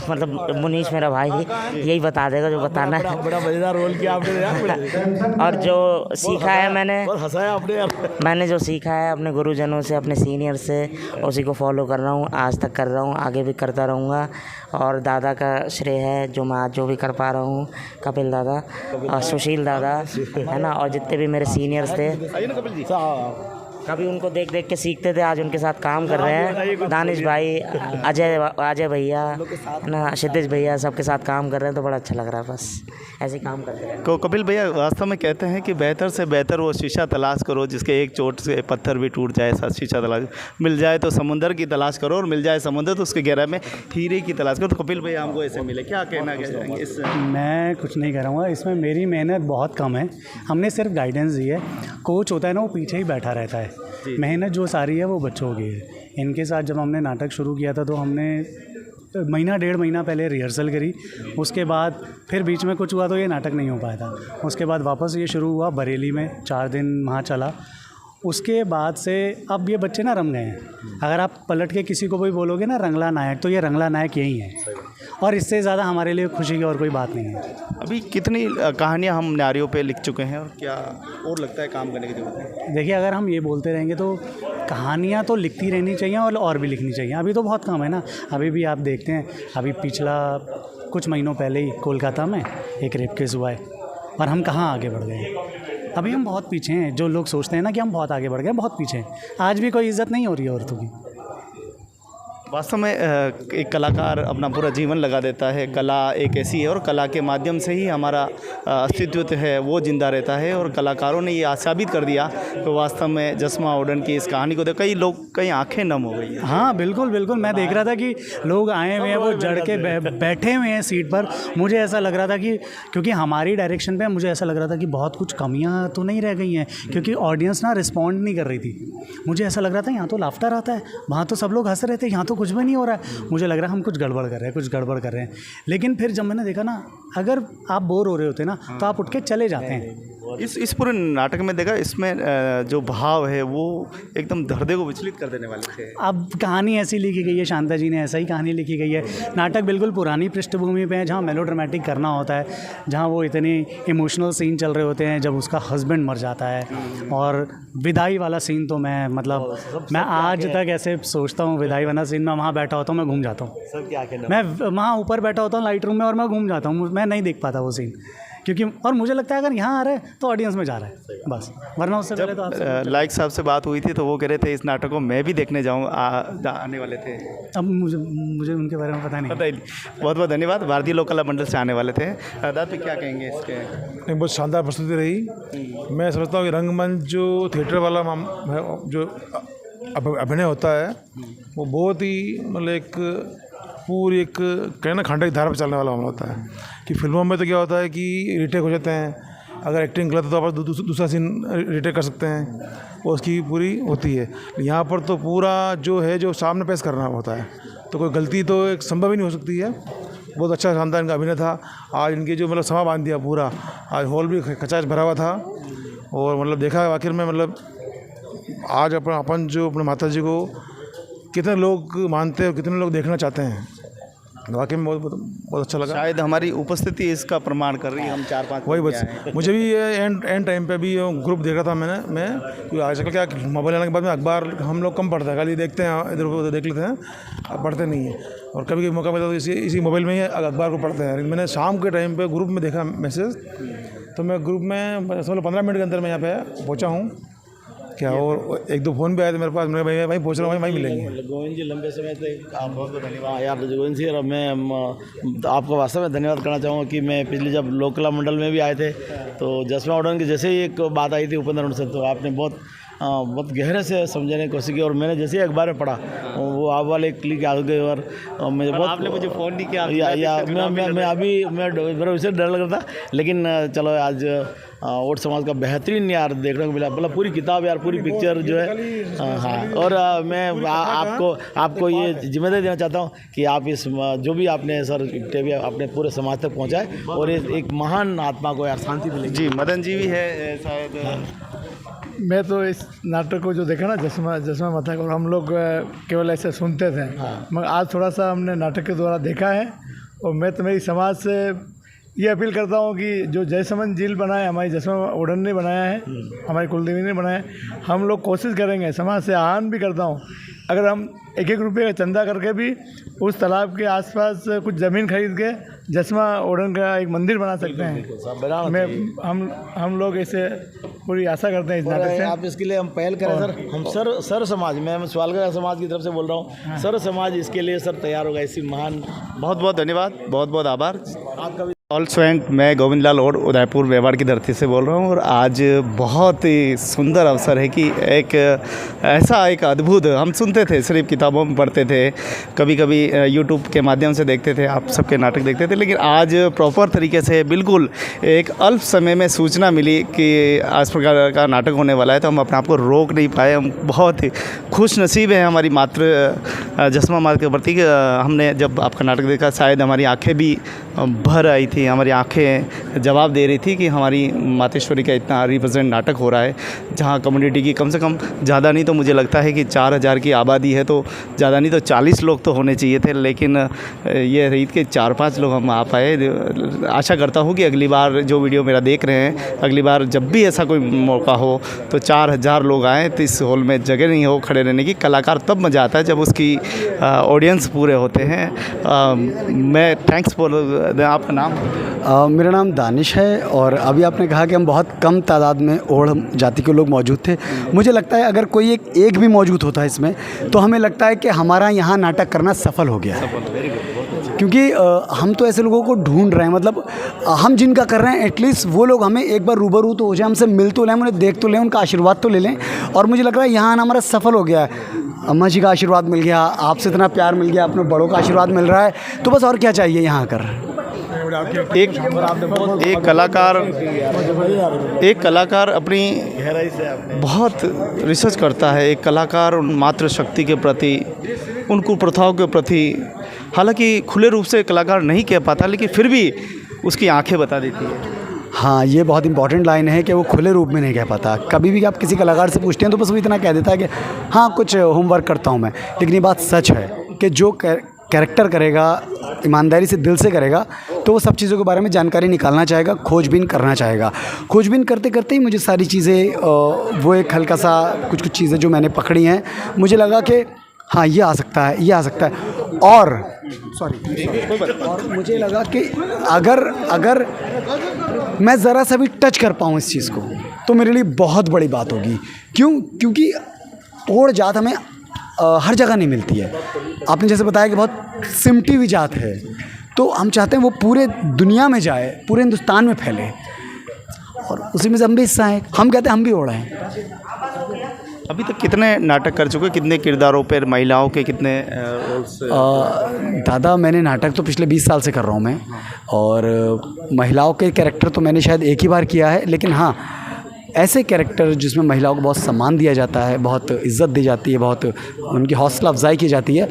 मतलब मुनीश मेरा भाई यही बता देगा जो बताना है। बड़ा मजेदार रोल किया आपने और जो सीखा है मैंने जो सीखा है अपने गुरुजनों से, अपने सीनियर से, उसी को फॉलो कर रहा हूँ, आज तक कर रहा हूँ, आगे भी करता रहूँगा। और दादा का श्रेय है जो मैं आज जो भी कर पा रहा हूँ, कपिल दादा और सुशील दादा है ना, और जितने भी मेरे सीनियर्स थे, कभी उनको देख देख के सीखते थे, आज उनके साथ काम कर रहे हैं। दानिश भाई, अजय भैया ना, क्षितिज भैया, सबके साथ काम कर रहे हैं तो बड़ा अच्छा लग रहा है। बस ऐसे काम करते हैं। तो कपिल भैया वास्तव में कहते हैं कि बेहतर से बेहतर वो शीशा तलाश करो जिसके एक चोट से पत्थर भी टूट जाए। ऐसा शीशा तलाश मिल जाए तो समुंदर की तलाश करो, और मिल जाए समुंदर तो उसके गहराई में हीरे की तलाश करो। तो कपिल भैया हमको ऐसे मिले, क्या कहना चाहेंगे इस? मैं कुछ नहीं करूँगा, इसमें मेरी मेहनत बहुत कम है। हमने सिर्फ गाइडेंस दी है। कोच होता है ना, वो पीछे ही बैठा रहता है। मेहनत जो सारी है वो बच्चों की है। इनके साथ जब हमने नाटक शुरू किया था तो हमने महीना 1.5 महीना पहले रिहर्सल करी। उसके बाद फिर बीच में कुछ हुआ तो ये नाटक नहीं हो पाया था। उसके बाद वापस ये शुरू हुआ बरेली में, 4 दिन वहाँ चला उसके बाद से अब ये बच्चे ना रम गए हैं। अगर आप पलट के किसी को भी बोलोगे ना रंगला नायक, तो ये रंगला नायक यही है, और इससे ज़्यादा हमारे लिए खुशी की और कोई बात नहीं है। अभी कितनी कहानियाँ हम नारियों पे लिख चुके हैं और क्या और लगता है काम करने की जरूरत है? देखिए, अगर हम ये बोलते रहेंगे तो कहानियाँ तो लिखती रहनी चाहिए और भी लिखनी चाहिए। अभी तो बहुत कम है ना। अभी भी आप देखते हैं, अभी पिछला कुछ महीनों पहले ही कोलकाता में एक रेप केस हुआ है, और हम कहाँ आगे बढ़ गए हैं। अभी हम बहुत पीछे हैं। जो लोग सोचते हैं ना कि हम बहुत आगे बढ़ गए, बहुत पीछे हैं। आज भी कोई इज्जत नहीं हो रही है औरतों की। वास्तव में एक कलाकार अपना पूरा जीवन लगा देता है। कला एक ऐसी है और कला के माध्यम से ही हमारा अस्तित्व है वो जिंदा रहता है, और कलाकारों ने ये साबित कर दिया। तो वास्तव में जस्मा ओडन की इस कहानी को देख कई लोग कई आंखें नम हो गई हैं। हाँ बिल्कुल बिल्कुल, मैं देख रहा था कि लोग आए हुए हैं, वो जड़ के बैठे हुए हैं सीट पर। मुझे ऐसा लग रहा था कि क्योंकि हमारी डायरेक्शन पे मुझे ऐसा लग रहा था कि बहुत कुछ कमियां तो नहीं रह गई हैं, क्योंकि ऑडियंस ना रिस्पॉन्ड नहीं कर रही थी। मुझे ऐसा लग रहा था यहाँ तो लाफ्टर आता है, वहाँ तो सब लोग हंस रहे थे, यहाँ तो कुछ भी नहीं हो रहा है। मुझे लग रहा है हम कुछ गड़बड़ कर रहे हैं। लेकिन फिर जब मैंने देखा ना, अगर आप बोर हो रहे होते ना तो आप उठ के चले जाते हैं। इस पूरे नाटक में देखा, इसमें जो भाव है वो एकदम हृदय को विचलित कर देने वाले थे। अब कहानी ऐसी लिखी गई है, शांता जी ने ऐसा ही कहानी लिखी गई है। नाटक बिल्कुल पुरानी पृष्ठभूमि पे है, जहाँ मेलोड्रामेटिक करना होता है, जहाँ वो इतने इमोशनल सीन चल रहे होते हैं, जब उसका हस्बैंड मर जाता है। और विदाई वाला सीन तो मैं मैं आज तक ऐसे सोचता हूँ, विदाई वाला सीन में वहाँ बैठा होता हूँ, मैं घूम जाता हूँ। मैं वहाँ ऊपर बैठा होता हूँ लाइट रूम में, और मैं घूम जाता हूँ। मैं नहीं देख पाता वो सीन, क्योंकि और मुझे लगता है अगर यहाँ आ रहे हैं तो ऑडियंस में जा रहा है बस, वरना उससे पहले तो आपसे लाइक साहब से बात हुई थी तो वो कह रहे थे इस नाटक को मैं भी देखने आने वाले थे। अब मुझे उनके बारे में पता नहीं। बहुत बहुत धन्यवाद। भारतीय लोक कला मंडल से आने वाले थे। दादा पे क्या कहेंगे इसके? नहीं, बहुत शानदार प्रस्तुति रही। मैं समझता हूँ कि रंगमंच जो थिएटर वाला जो अभिनय होता है वो बहुत ही मतलब एक पूरी एक कहना खंडा की धारा पर चलने वाला मामला होता है। कि फिल्मों में तो क्या होता है कि रिटेक हो जाते हैं, अगर एक्टिंग गलत है तो आप दूसरा सीन रिटेक कर सकते हैं, वो उसकी पूरी होती है। यहाँ पर तो पूरा जो है जो सामने पेश करना होता है, तो कोई गलती तो एक संभव ही नहीं हो सकती है। बहुत अच्छा शानदार इनका अभिनय था। आज इनके जो मतलब समा बांध दिया पूरा, आज हॉल भी खचाखच भरा हुआ था। और मतलब देखा आखिर में मतलब आज अपन जो अपने माता जी को कितने लोग मानते हैं और कितने लोग देखना चाहते हैं, वाकई में बहुत अच्छा लगा। शायद हमारी उपस्थिति इसका प्रमाण कर रही है। हम 4-5 वही बस मुझे भी एंड टाइम पे भी ग्रुप देखा था मैं आजकल क्या मोबाइल आने के बाद में अखबार हम लोग कम पढ़ते हैं, खाली देखते हैं, इधर उधर देख लेते हैं, अब पढ़ते नहीं हैं। और कभी मौका मिलता तो इसी मोबाइल में ही अखबार को पढ़ते हैं। मैंने शाम के टाइम पे ग्रुप में देखा मैसेज, तो मैं ग्रुप में 15 मिनट के अंदर मैं यहाँ पे पहुँचा हूँ क्या। और एक दो फ़ोन भी आए थे मेरे पास, मैं वहीं पहुँच रहा हूँ, वहीं मिलेंगे। गोविंद जी लंबे समय से आप बहुत बहुत धन्यवाद यार गोविंद जी। और मैं आपको वास्तव में धन्यवाद करना चाहूँगा कि मैं पिछले जब लोक कला मंडल में भी आए थे तो जस्मा ओडन की जैसे ही एक बात आई थी उपेंद्र से, तो आपने बहुत गहरे से समझने की कोशिश की। और मैंने जैसे ही अखबार में पढ़ा वो आप वाले क्लिक आ गए, और मुझे बहुत आपने मुझे फ़ोन नहीं किया मैं मेरा उससे डर लग रहा था। लेकिन चलो आज ओट समाज का बेहतरीन यार देखने को मिला, मतलब पूरी किताब यार, पूरी पिक्चर जो है। हाँ, और मैं आपको ये जिम्मेदारी देना चाहता हूँ कि आप इस जो भी आपने सर टीवी अपने पूरे समाज तक पहुँचाए, और एक महान आत्मा को यार शांति मिलेगी। जी मदन जी भी है शायद। मैं तो इस नाटक को जो देखा ना जस्मा माता को, हम लोग केवल ऐसे सुनते थे, मगर आज थोड़ा सा हमने नाटक के द्वारा देखा है। और मैं तो मेरी समाज से ये अपील करता हूँ कि जो जयसमन झील बनाए हमारी जस्मा ओडन ने बनाया है, हमारी कुलदेवी ने बनाया है, हम लोग कोशिश करेंगे, समाज से आह्वान भी करता हूँ, अगर हम 1-1 रुपये का चंदा करके भी उस तालाब के आसपास कुछ ज़मीन खरीद के जस्मा ओडन का एक मंदिर बना सकते हैं। हम लोग इसे पूरी आशा करते हैं इस नाटक से। आप इसके लिए हम पहल करें सर। हम सर समाज, मैं स्वालगढ़ समाज की तरफ से बोल रहा हूँ, सर समाज इसके लिए सर तैयार होगा। इसी महान बहुत बहुत धन्यवाद, बहुत बहुत आभार आपका। ऑल स्वैंक, मैं गोविंद लाल ओड उदयपुर मेवाड़ की धरती से बोल रहा हूँ। और आज बहुत ही सुंदर अवसर है कि एक ऐसा एक अद्भुत, हम सुनते थे सिर्फ किताबों में पढ़ते थे, कभी कभी यूट्यूब के माध्यम से देखते थे, आप सबके नाटक देखते थे, लेकिन आज प्रॉपर तरीके से बिल्कुल एक अल्प समय में सूचना मिली कि इस प्रकार का नाटक होने वाला है, तो हम अपने आप को रोक नहीं पाए। हम बहुत ही खुश नसीब हैं हमारी मातृ जस्मा माता के प्रति। हमने जब आपका नाटक देखा शायद हमारी आँखें भी भर आई थी, हमारी आंखें जवाब दे रही थी कि हमारी मातेश्वरी का इतना रिप्रेजेंट नाटक हो रहा है, जहां कम्युनिटी की कम से कम ज़्यादा नहीं तो मुझे लगता है कि 4000 की आबादी है, तो ज़्यादा नहीं तो 40 लोग तो होने चाहिए थे, लेकिन ये रही कि 4-5 लोग हम आ पाए। आशा करता हूँ कि अगली बार जो वीडियो मेरा देख रहे हैं, अगली बार जब भी ऐसा कोई मौका हो तो 4000 लोग आएँ, तो इस हॉल में जगह नहीं हो खड़े रहने की। कलाकार तब मज़ा आता है जब उसकी ऑडियंस पूरे होते हैं। मैं थैंक्स फॉर। आपका नाम? मेरा नाम दानिश है, और अभी आपने कहा कि हम बहुत कम तादाद में ओढ़ जाति के लोग मौजूद थे। मुझे लगता है अगर कोई एक भी मौजूद होता है इसमें, तो हमें लगता है कि हमारा यहाँ नाटक करना सफल हो गया है। क्योंकि हम तो ऐसे लोगों को ढूंढ रहे हैं, मतलब हम जिनका कर रहे हैं एटलीस्ट वो लोग हमें एक बार रूबरू तो हो जाए, हमसे मिल तो लें, उन्हें देख तो लें, उनका आशीर्वाद तो ले लें। और मुझे लग रहा है यहाँ आना हमारा सफल हो गया है। अम्मा जी का आशीर्वाद मिल गया, आपसे इतना प्यार मिल गया, अपने बड़ों का आशीर्वाद मिल रहा है, तो बस और क्या चाहिए यहाँ आकर। एक कलाकार अपनी बहुत रिसर्च करता है। एक कलाकार उन मातृशक्ति के प्रति, उन कुप्रथाओं के प्रति, हालांकि खुले रूप से कलाकार नहीं कह पाता, लेकिन फिर भी उसकी आंखें बता देती है। हाँ, ये बहुत इंपॉर्टेंट लाइन है कि वो खुले रूप में नहीं कह पाता। कभी भी आप किसी कलाकार से पूछते हैं तो बस वो इतना कह देता है कि हाँ कुछ होमवर्क करता हूँ मैं, लेकिन ये बात सच है कि जो कैरेक्टर करेगा ईमानदारी से दिल से करेगा तो वो सब चीज़ों के बारे में जानकारी निकालना चाहेगा, खोजबीन करना चाहेगा। खोजबीन करते करते ही मुझे सारी चीज़ें वो एक हल्का सा कुछ चीज़ें जो मैंने पकड़ी हैं, मुझे लगा कि हाँ ये आ सकता है, ये आ सकता है। और मुझे लगा कि अगर मैं ज़रा सा भी टच कर पाऊँ इस चीज़ को तो मेरे लिए बहुत बड़ी बात होगी। क्योंकि ओढ़ जात हमें हर जगह नहीं मिलती है। आपने जैसे बताया कि बहुत सिमटी हुई जात है, तो हम चाहते हैं वो पूरे दुनिया में जाए, पूरे हिंदुस्तान में फैले, और उसी में से हम भी हिस्सा हैं। हम कहते हैं हम भी ओढ़ हैं। अभी तक कितने नाटक कर चुके, कितने किरदारों पर, महिलाओं के कितने रोल्स? दादा मैंने नाटक तो पिछले 20 साल से कर रहा हूँ मैं, और महिलाओं के कैरेक्टर तो मैंने शायद एक ही बार किया है, लेकिन हाँ ऐसे कैरेक्टर जिसमें महिलाओं को बहुत सम्मान दिया जाता है, बहुत इज़्ज़त दी जाती है, बहुत उनकी हौसला अफजाई की जाती है,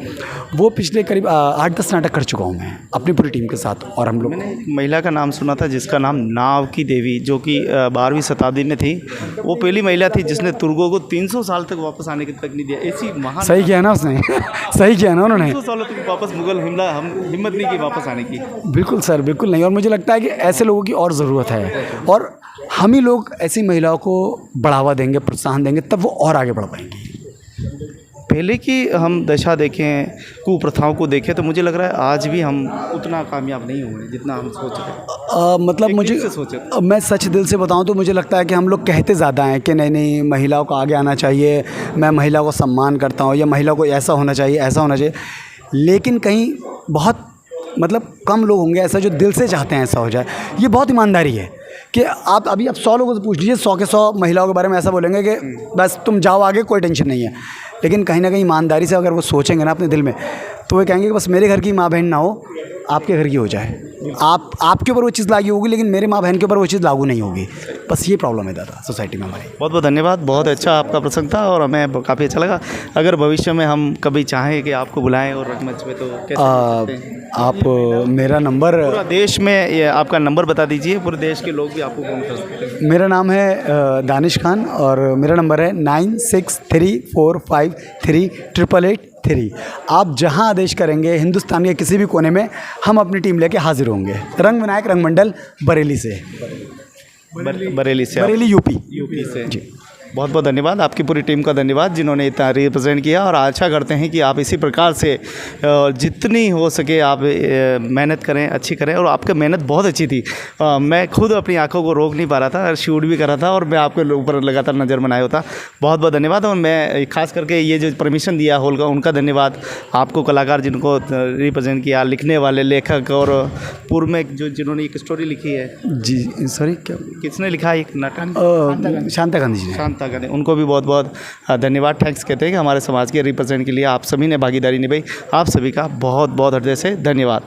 वो पिछले करीब 8-10 नाटक कर चुका हूँ मैं अपनी पूरी टीम के साथ। और हम लोग, मैंने एक महिला का नाम सुना था जिसका नाम नाव की देवी, जो कि 12वीं शताब्दी में थी। वो पहली महिला थी जिसने तुर्कों को 300 साल तक वापस आने की तक नहीं दिया। ऐसी महान, सही किया ना उसने सही किया ना उन्होंने, 300 सालों तक वापस मुगल हमला हिम्मत नहीं की वापस आने की। बिल्कुल सर, बिल्कुल नहीं। और मुझे लगता है कि ऐसे लोगों की और ज़रूरत है, और हम ही लोग ऐसी महिलाओं को बढ़ावा देंगे, प्रोत्साहन देंगे, तब वो और आगे बढ़ पाएंगी। पहले की हम दशा देखें, कुप्रथाओं को देखें, तो मुझे लग रहा है आज भी हम उतना कामयाब नहीं हुए जितना हम सोच रहे। मतलब मुझे, मैं सच दिल से बताऊं तो मुझे लगता है कि हम लोग कहते ज़्यादा हैं कि नहीं महिलाओं को आगे आना चाहिए, मैं महिला को सम्मान करता हूं, या महिला को ऐसा होना चाहिए, ऐसा होना चाहिए, लेकिन कहीं बहुत मतलब कम लोग होंगे ऐसा जो दिल से चाहते हैं ऐसा हो जाए। ये बहुत ईमानदारी है कि आप 100 लोगों से पूछ लीजिए, 100 के 100 महिलाओं के बारे में ऐसा बोलेंगे कि बस तुम जाओ आगे, कोई टेंशन नहीं है। लेकिन कहीं ना कहीं ईमानदारी से अगर वो सोचेंगे ना अपने दिल में, तो वो कहेंगे कि बस मेरे घर की माँ बहन ना हो, आपके घर की हो जाए। आपके ऊपर वो चीज़ लागू होगी, लेकिन मेरे माँ बहन के ऊपर वो चीज़ लागू नहीं होगी। बस ये प्रॉब्लम है दादा सोसाइटी में हमारी। बहुत बहुत धन्यवाद, बहुत अच्छा आपका प्रसंग था और हमें काफ़ी अच्छा लगा। अगर भविष्य में हम कभी चाहें कि आपको बुलाएं और रंगमंच में, तो कैसे आप मेरा नंबर, पूरा देश में ये आपका नंबर बता दीजिए, पूरे देश के लोग भी आपको फोन कर सकते हैं। मेरा नाम है दानिश खान, और मेरा नंबर है 9634538883। आप जहां आदेश करेंगे हिंदुस्तान के किसी भी कोने में, हम अपनी टीम लेके हाजिर होंगे। रंग विनायक रंग मंडल, बरेली से। बरेली यूपी से जी। बहुत बहुत धन्यवाद, आपकी पूरी टीम का धन्यवाद जिन्होंने इतना रिप्रेजेंट किया, और आशा करते हैं कि आप इसी प्रकार से जितनी हो सके आप मेहनत करें, अच्छी करें। और आपकी मेहनत बहुत अच्छी थी, मैं खुद अपनी आंखों को रोक नहीं पा रहा था, शूट भी कर रहा था, और मैं आपके ऊपर लगातार नज़र बनाया होता। बहुत बहुत धन्यवाद। और मैं खास करके ये जो परमिशन दिया हॉल का, उनका धन्यवाद। आपको कलाकार जिनको रिप्रेजेंट किया, लिखने वाले लेखक, और पूर्व में जो जिन्होंने एक स्टोरी लिखी है, जी सॉरी क्या किसने लिखा है एक नाटक? शांता गांधी जी ने। उनको भी बहुत बहुत धन्यवाद, थैंक्स कहते हैं कि हमारे समाज के रिप्रेजेंट के लिए आप सभी ने भागीदारी निभाई। आप सभी का बहुत बहुत हृदय से धन्यवाद।